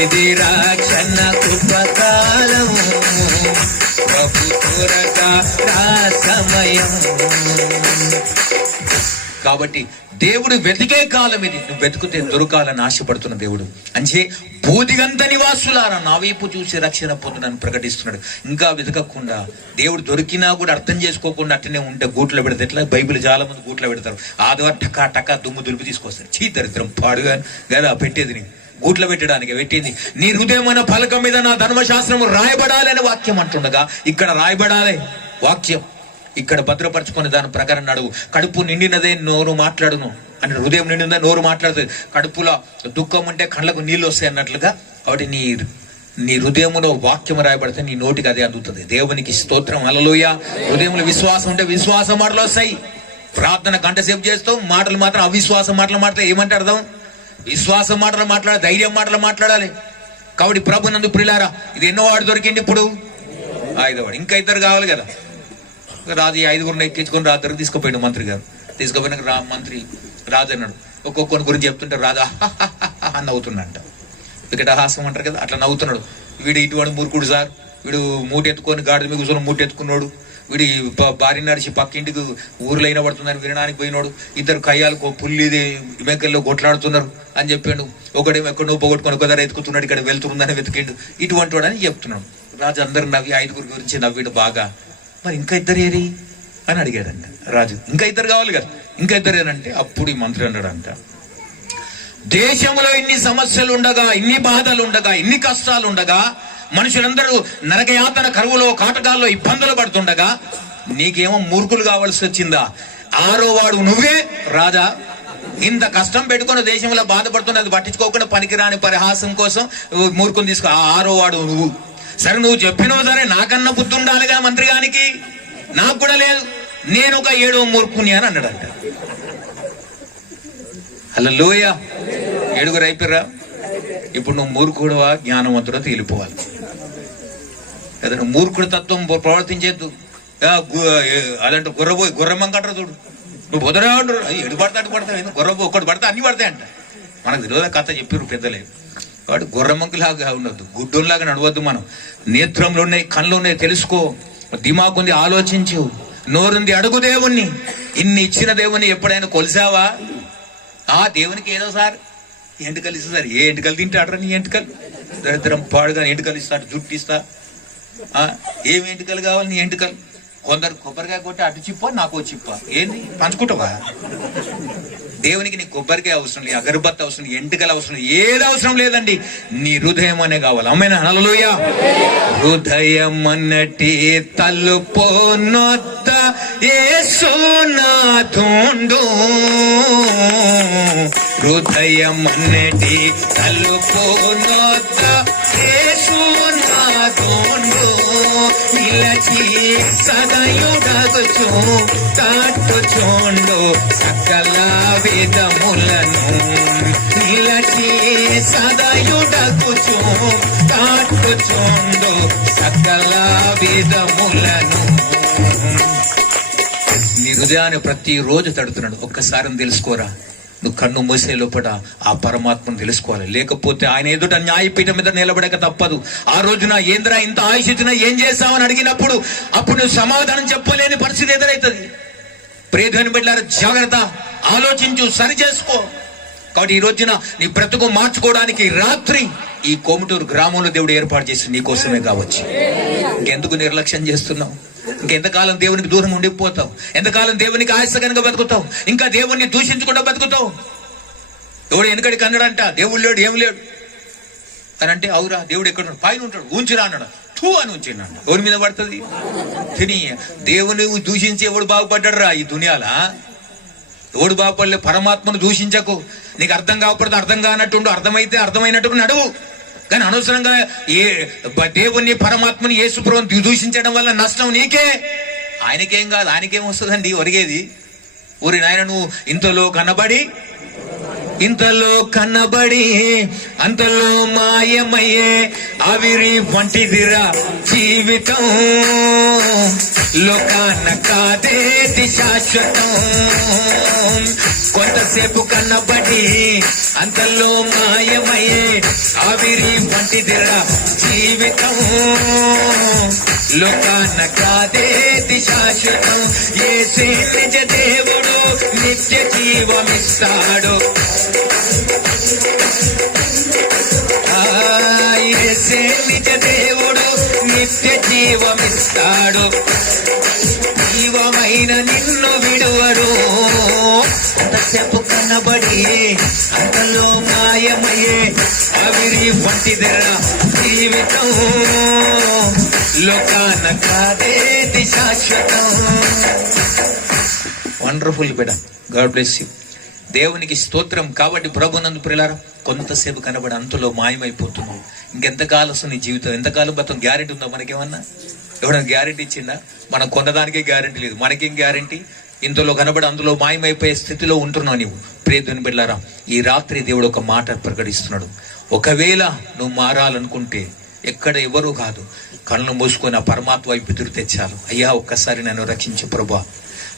ఇది రక్షణ కృపకాలం, ప్రభు త్వరగా రా సమయం. కాబట్టి దేవుడు వెతికే కాలం ఇది. నువ్వు వెతుకుతే దొరకాలని ఆశపడుతున్న దేవుడు. అంటే బూదిగంత నివాసులారా నా వైపు చూసి రక్షణ పొందునని ప్రకటిస్తున్నాడు. ఇంకా వెతకకుండా దేవుడు దొరికినా కూడా అర్థం చేసుకోకుండా అట్టనే ఉంటే గూట్లో పెడితే ఎట్లా? బైబిల్ చాలా మంది గూట్లో పెడతారు. ఆదివారం టకా దుమ్ము దులిపి తీసుకొస్తారు. దరిద్రం పాడుగా కదా పెట్టేది. నీ గూట్లో పెట్టడానికి పెట్టింది. నీ హృదయమైన ఫలకం మీద నా ధర్మశాస్త్రము రాయబడాలి అని వాక్యం అంటుండగా ఇక్కడ రాయబడాలి వాక్యం. ఇక్కడ భద్రపరచుకునే దాని ప్రకారం నడువు. కడుపు నిండినదే నోరు మాట్లాడును అంటే హృదయం నిండిందే నోరు మాట్లాడుతుంది. కడుపులో దుఃఖం ఉంటే కళ్ళకు నీళ్ళు వస్తాయి అన్నట్లుగా. కాబట్టి నీ హృదయంలో వాక్యం రాయబడితే నీ నోటికి అదే అందుతుంది. దేవునికి స్తోత్రం. హల్లెలూయా. హృదయంలో విశ్వాసం ఉంటే విశ్వాస మాటలు వస్తాయి. ప్రార్థన గంట సేపు చేస్తావు, మాటలు మాత్రం అవిశ్వాస మాటలు మాట్లాడితే ఏమంటే అర్థం? విశ్వాస మాటలు మాట్లాడాలి, ధైర్యం మాటలు మాట్లాడాలి. కాబట్టి ప్రభు నందు ప్రియులారా, ఇది ఎన్నో వాడు దొరికింది, ఇప్పుడు 5వ వాడు. ఇంకా 2 కావాలి కదా. రాజు 5గురిని ఎక్కించుకొని రాత్రికి తీసుకుపోయాడు మంత్రి గారు. తీసుకుపోయినాక మంత్రి రాజు అన్నాడు. ఒక్కొక్కని గురించి చెప్తుంటే రాజా అని నవ్వుతున్నాడంట. వికట హాసం అంటారు కదా, అట్లా నవ్వుతున్నాడు. వీడు ఇటువంటి మూర్ఖుడు సార్, వీడు మూటెత్తుకొని గాడిద మీద కూర్చొని మూటెత్తుకున్నాడు. వీడి భార్య నడిచి పక్కింటికి ఊర్లో అయినా పడుతుందని వినడానికి పోయినాడు. 2 కయ్యాలు పుల్లిది మేకల్లో కొట్లాడుతున్నారు అని చెప్పాడు. ఒకడేమో ఎక్కడో పోగొట్టుకొని ఒకదారి ఎత్తుకుతున్నాడు, ఇక్కడ వెళ్తుందని వెతికిండు. ఇటువంటి వాడు అని చెప్తున్నాడు. రాజు అందరు నవ్వి 5గురి గురించి నవ్విడు బాగా. మరి ఇంకా 2 ఏరి అని అడిగాడంట రాజు. ఇంకా 2 కావాలి కదా, ఇంకా 2 ఏనంటే అప్పుడు ఈ మంత్రి అన్నాడంట, దేశంలో ఇన్ని సమస్యలు ఉండగా, ఇన్ని బాధలు ఉండగా, ఇన్ని కష్టాలు ఉండగా, మనుషులందరూ నరకయాతన, కరువులో, కాటకాల్లో ఇబ్బందులు పడుతుండగా నీకేమో మూర్ఖులు కావాల్సి వచ్చిందా? 6వ వాడు నువ్వే రాజా. ఇంత కష్టం పెట్టుకుని దేశంలో బాధపడుతున్నది పట్టించుకోకుండా పనికిరాని పరిహాసం కోసం మూర్ఖుని తీసుకో. 6వ వాడు నువ్వు. సరే నువ్వు చెప్పినవు సరే, నాకన్నా బుద్ధి ఉండాలిగా మంత్రి గానికి, నాకు కూడా లేదు. నేను ఒక 7వ మూర్ఖుని అని అన్నాడంట. హల్లెలూయా. 7గురు అయిపోయారా? ఇప్పుడు నువ్వు మూర్ఖుడువా జ్ఞానవంతుడో తేలిపోవాలి. ఏదైనా మూర్ఖుడి తత్వం ప్రవర్తించేద్దు. అలాంటి గుర్రమంకంటారు చూడు, నువ్వు వదరా ఉండరు, ఎటు పడతా అటు పడతావు, గుర్రబో ఒక్కటి పడతా అన్ని పడతాయంట. మనకు తెలియదు కథ చెప్పారు పెద్దలే. కాబట్టి గుర్రమంకులాగా ఉండొద్దు, గుడ్డోల్లాగా నడవద్దు. మనం నేత్రంలో ఉన్నాయి, కళ్ళు ఉన్నాయి, తెలుసుకో. దిమాగ్ ఉంది, ఆలోచించు. నోరుంది, అడుగు దేవుణ్ణి. ఇన్ని ఇచ్చిన దేవుణ్ణి ఎప్పుడైనా కొలిసావా? ఆ దేవునికి ఏదో సార్ ఎంటుకలు ఇస్తా సార్, ఏ ఎంటుకలు తింటాడరా నీ ఎంటుకలు? దరిద్రం పాడుగా ఎంటుకలు ఇస్తాడు, జుట్టు ఇస్తా. ఏమి ఎంటుకలు కావాలి నీ ఎంటుకలు? కొందరు కొబ్బరికాయ కొట్టి అటు చిప్ప నాకు చిప్ప, ఏంది పంచుకుంటావా? దేవునికి నీ కొబ్బరికాయ అవసరం లేదు, అగరబత్తి అవసరం లేదు, ఎంటుకలు అవసరం లేదు, ఏది అవసరం లేదండి. నీ హృదయం అనే కావాలి. ఆమేన్, హల్లెలూయా. హృదయం అన్నటి తలుపు నొద్ద యేసు నాథుండు, హృదయం అన్నటి తలుపు నొద్ద యేసు నాథుండు, నిలచి సదయుడగుచు తట్టుచుండు సకల వేదములను, నిలచి సదయుడగుచు తట్టుచుండు సకల వేదములను. నీ హృదయాన్ని ప్రతిరోజు తడుతున్నాడు. ఒక్కసారి తెలుసుకోరా, నువ్వు కన్ను మూసే లోపల ఆ పరమాత్మను తెలుసుకోవాలి. లేకపోతే ఆయన ఎదుట న్యాయపీఠం మీద నిలబడక తప్పదు. ఆ రోజున ఏంద్రా ఇంత ఆయుష్ ఇచ్చినా ఏం చేస్తావని అడిగినప్పుడు అప్పుడు నువ్వు సమాధానం చెప్పలేని పరిస్థితి ఎదురవుతుంది. ప్రియమైన బిడ్డలారా, జాగ్రత్త, ఆలోచించు, సరి చేసుకో. కాబట్టి ఈ రోజున నీ బ్రతుకు మార్చుకోవడానికి రాత్రి ఈ కోమటూరు గ్రామంలో దేవుడు ఏర్పాటు చేసి నీ కోసమే కావచ్చు. ఇంకెందుకు నిర్లక్ష్యం చేస్తున్నావు? ఇంకెంతకాలం దేవునికి దూరం ఉండిపోతావు? ఎంతకాలం దేవునికి ఆశకరంగా బతుకుతావు? ఇంకా దేవుణ్ణి దూషించకుండా బతుకుతావు? దేవుడు వెనకడికి అన్నాడంట, దేవుడు లేడు, ఏమి లేడు అని అంటే, అవురా దేవుడు ఎక్కడ పైన ఉంటాడు, ఉంచిరా అన్నాడు. టూ అని ఉంచిన్నాడు. ఎవరి మీద పడుతుంది? తిని దేవుని దూషించి ఎవడు బాగుపడ్డాడు రా ఈ దునియాలా? ఎవడు బాగుపడలే. పరమాత్మను దూషించకు. నీకు అర్థం కాకపోతే అర్థం కానట్టుండు, అర్థమైతే అర్థమైనట్టు నడువు. కానీ అనవసరంగా దేవుణ్ణి, పరమాత్మని, యేసుప్రభువుని దూషించడం వల్ల నష్టం నీకే. ఆయనకేం కాదు, ఆయనకేం వస్తుందండి ఒరిగేది. ఊరి నాయన, నువ్వు ఇంతలో కన్నబడి అంతలో మాయమయ్యే ఆవిరి వంటిదిరా జీవితం, లోకాన కాదేది శాశ్వతం. కొంతసేపు కన్నబడి అంతలో మాయమయ్యే ఆవిరి వంటిదిరా జీవితం, లోకాన కాదేది శాశ్వతం. యేసే నిజ దేవుడు, నిత్య జీవమిస్తాడు. యేసే నిజ దేవుడు, నిత్య జీవమిస్తాడు. జీవమైన నిన్ను విడువడు. అంతసేపు కనబడి అంతలో మాయమయ్యే ఆవిరి వంటిదిరా జీవితం, లోకాన కాదేది శాశ్వతం. వండర్ఫుల్ బిడ్డ, గాడ్ బ్లెస్ యూ. దేవునికి స్తోత్రం. కాబట్టి ప్రభునందు ప్రియులారా, కొంతసేపు కనబడి అంతలో మాయమైపోతున్నావు. ఇంకెంతకాలం నీ జీవితం, ఎంతకాలం బతం గ్యారెంటీ ఉందా? మనకేమన్నా ఎవరైనా గ్యారెంటీ ఇచ్చిందా? మనం కొన్నదానికే గ్యారెంటీ లేదు, మనకేం గ్యారెంటీ? ఇంతలో కనబడి అందులో మాయమైపోయే స్థితిలో ఉంటున్నావు నీవు. ప్రియమైన బిడ్డలారా, ఈ రాత్రి దేవుడు ఒక మాట ప్రకటిస్తున్నాడు. ఒకవేళ నువ్వు మారాలనుకుంటే ఎక్కడ ఎవరూ కాదు, కళ్ళు మూసుకొని ఆ పరమాత్మ వైపు ఎదురు తెచ్చాలు. అయ్యా ఒక్కసారి నన్ను రక్షించు ప్రభువా,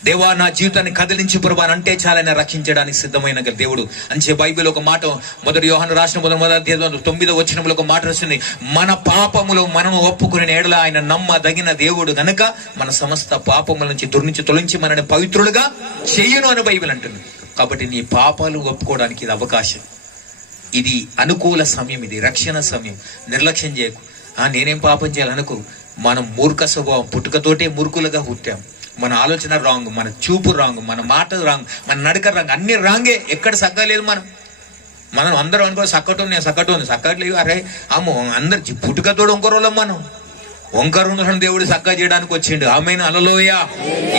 దేవా నా జీవితాన్ని కదిలించి ప్రభా అంటే చాలని రక్షించడానికి సిద్ధమైన దేవుడు అంచే. బైబిల్ ఒక మాట, మొదటి యోహాను రాసిన 9వ వచనంలో ఒక మాట రాసింది, మన పాపములు మనము ఒప్పుకునే ఎడల ఆయన నమ్మదగిన దేవుడు గనుక మన సమస్త పాపముల నుంచి దుర్నించి తొలగించి మనని పవిత్రులుగా చెయ్యును అని బైబిల్ అంటుంది. కాబట్టి నీ పాపాలు ఒప్పుకోవడానికి ఇది అవకాశం, ఇది అనుకూల సమయం, ఇది రక్షణ సమయం. నిర్లక్ష్యం చేయకు. నేనేం పాపం చేయాలనుకో. మనం మూర్ఖ స్వభావం, పుట్టుకతోటే మూర్ఖులుగా పుట్టాం. మన ఆలోచన రాంగ్, మన చూపు రాంగ్, మన మాట రాంగ్, మన నడక రాంగ్, అన్ని రాంగే. ఎక్కడ సక్కలేదు. మనం అందరం అనుకో సక్కటు ఉంది, సక్కటు ఉంది, సక్కట్లేదు. అరే అమ్మో, అందరు పుట్టుకతోడు వంకరోళ్ళం. మనం వంకరు దేవుడు సక్క చేయడానికి వచ్చిండు. ఆమేన్, హల్లెలూయా.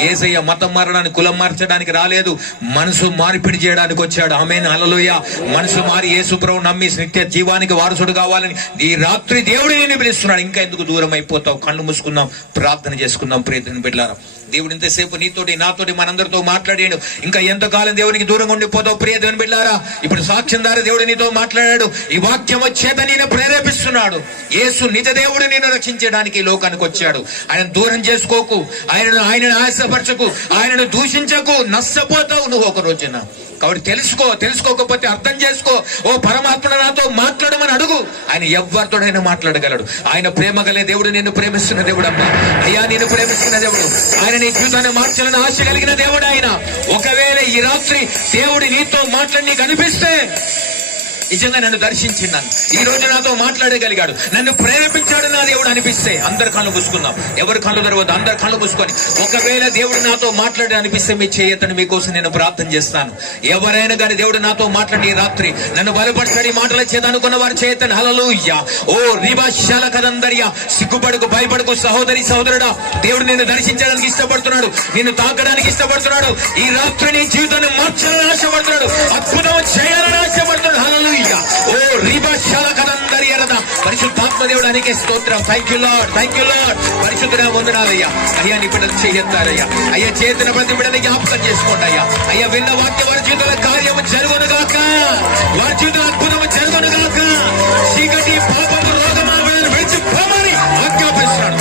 యేసయ్య మతం మారడానికి, కులం మార్చడానికి రాలేదు, మనసు మార్పిడి చేయడానికి వచ్చాడు. ఆమేన్, హల్లెలూయా. మనసు మారి యేసు ప్రభువు నమ్మి నిత్య జీవానికి వారసుడు కావాలని ఈ రాత్రి దేవుడు నిన్ను పిలుస్తున్నాడు. ఇంకా ఎందుకు దూరం అయిపోతావు? కళ్ళు మూసుకుందాం, ప్రార్థన చేసుకుందాం. ప్రియమైన బిడ్డలారా, దేవుడు ఇంతసేపు నీతోటి నాతోటి మనందరితో మాట్లాడాడు. ఇంకా ఎంతకాలం దేవునికి దూరంగా ఉండిపోతావు? ప్రియ దేవుని బిడ్డలారా, ఇప్పుడు సాక్ష్యం ద్వారా దేవుడు నీతో మాట్లాడాడు. ఈ వాక్యం చేత నేను ప్రేరేపిస్తున్నాడు. యేసు నిజ దేవుడు నిన్ను రక్షించడానికి ఈ లోకానికి వచ్చాడు. ఆయన దూరం చేసుకోకు, ఆయనను ఆశపరచకు, ఆయనను దూషించకు, నష్టపోతావు నువ్వు ఒక రోజున. కాబట్టి తెలుసుకోకపోతే అర్థం చేసుకో. ఓ పరమాత్మ నాతో మాట్లాడమని అడుగు. ఆయన ఎవరితోడైనా మాట్లాడగలడు. ఆయన ప్రేమ గల దేవుడు, నిన్ను ప్రేమిస్తున్న దేవుడు అమ్మా. అయ్యా, నిన్ను ప్రేమిస్తున్న దేవుడు. ఆయన నీ జీవితాన్ని మార్చాలని ఆశ కలిగిన దేవుడు ఆయన. ఒకవేళ ఈ రాత్రి దేవుడు నీతో మాట్లాడి నీకు అనిపిస్తే, నిజంగా నన్ను దర్శించినాను, ఈ రోజు నాతో మాట్లాడగలిగాడు, నన్ను ప్రేరేపించాడు నా దేవుడు అనిపిస్తే, అందరు కళ్ళు మూసుకుందాం. ఎవరు కళ్ళు తెరవద్దు, అందరు కళ్ళు మూసుకొని. ఒకవేళ దేవుడు నాతో మాట్లాడి అనిపిస్తే మీ చేయతను మీకోసం నేను ప్రార్థన చేస్తాను. ఎవరైనా కానీ దేవుడు నాతో మాట్లాడి ఈ రాత్రి నన్ను బలపడతాడు, ఈ మాటల చేత అనుకున్న వారి చేయతను హల్లెలూయా. ఓ రిబాశాల కదందరియా, సిగ్గుపడుకు, భయపడుకు సహోదరి సహోదరుడా. దేవుడు నిన్ను దర్శించడానికి ఇష్టపడుతున్నాడు, నిన్ను తాకడానికి ఇష్టపడుతున్నాడు. ఈ రాత్రి నీ జీవితాన్ని మార్చాలని ఆశపడుతున్నాడు, అద్భుతం చేయాలని ఆశపడుతున్నాడు. హల్లెలూయా. ఓ రిబాశాల కదందరియరద, పరిశుద్ధాత్మ దేవుడు అనేక స్తోత్రం. Thank you lord, thank you lord. పరిశుద్ధ వందనాలయ్యా. అయ్యా, నీ బిడ్డలు చేయొద్దారయ్యా. అయ్యా, చేతిన ప్రతి బిడ్డని జ్ఞాపకం చేసుకోండి అయ్యా. అయ్యా, విన్న వాక్య వారి జీవితంలో కార్యము జరుగునుగాక, వారి జీవితంలో అద్భుతము జరుగునుగాక. చీకటి, పాపము, రోగమాలను విడిచిపోమని ఆజ్ఞాపిస్తున్నాడు.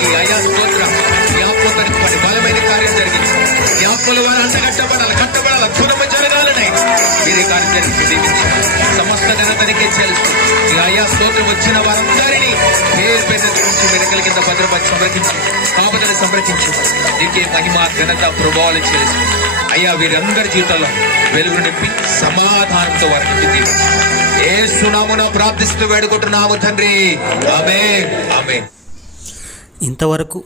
ఈ అయ్యా స్తోత్రం. జ్ఞాపకానికి పడి బలమైన కార్యం జరిగింది. జ్ఞాపకులు వారు అంటగట్టబడాలి, కట్టబడాలి, అద్భుతము జరగాలని మీరే కార్యం జరిగించి దీవించారు. సమస్త ఘనతనికే తెలుసు. ఈ అయ్యా స్తోత్రం వచ్చిన వారందరినీ పేరు పేరు నుంచి వెనకల కింద భద్రపరిచి సంరక్షించి, కాపుదలు సంరక్షించి, నీకే మహిమ, ఘనత, ప్రభావాలు చేసి అయ్యా వీరందరి జీవితంలో వెలుగు నింపి సమాధానంతో వారిని దీవించి యేసు నామమున ప్రార్థిస్తూ వేడుకుంటున్నాము తండ్రి. ఆమేన్, ఆమేన్. ఇంతవరకు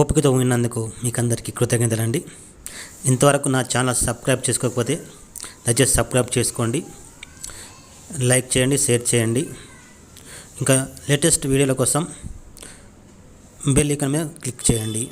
ఓపికతో ఉన్నందుకు మీకు అందరికీ కృతజ్ఞతలండి. ఇంతవరకు నా ఛానల్ సబ్స్క్రైబ్ చేసుకోకపోతే దయచేసి సబ్స్క్రైబ్ చేసుకోండి, లైక్ చేయండి, షేర్ చేయండి. ఇంకా లేటెస్ట్ వీడియోల కోసం బెల్ ఐకాన్ మీద క్లిక్ చేయండి.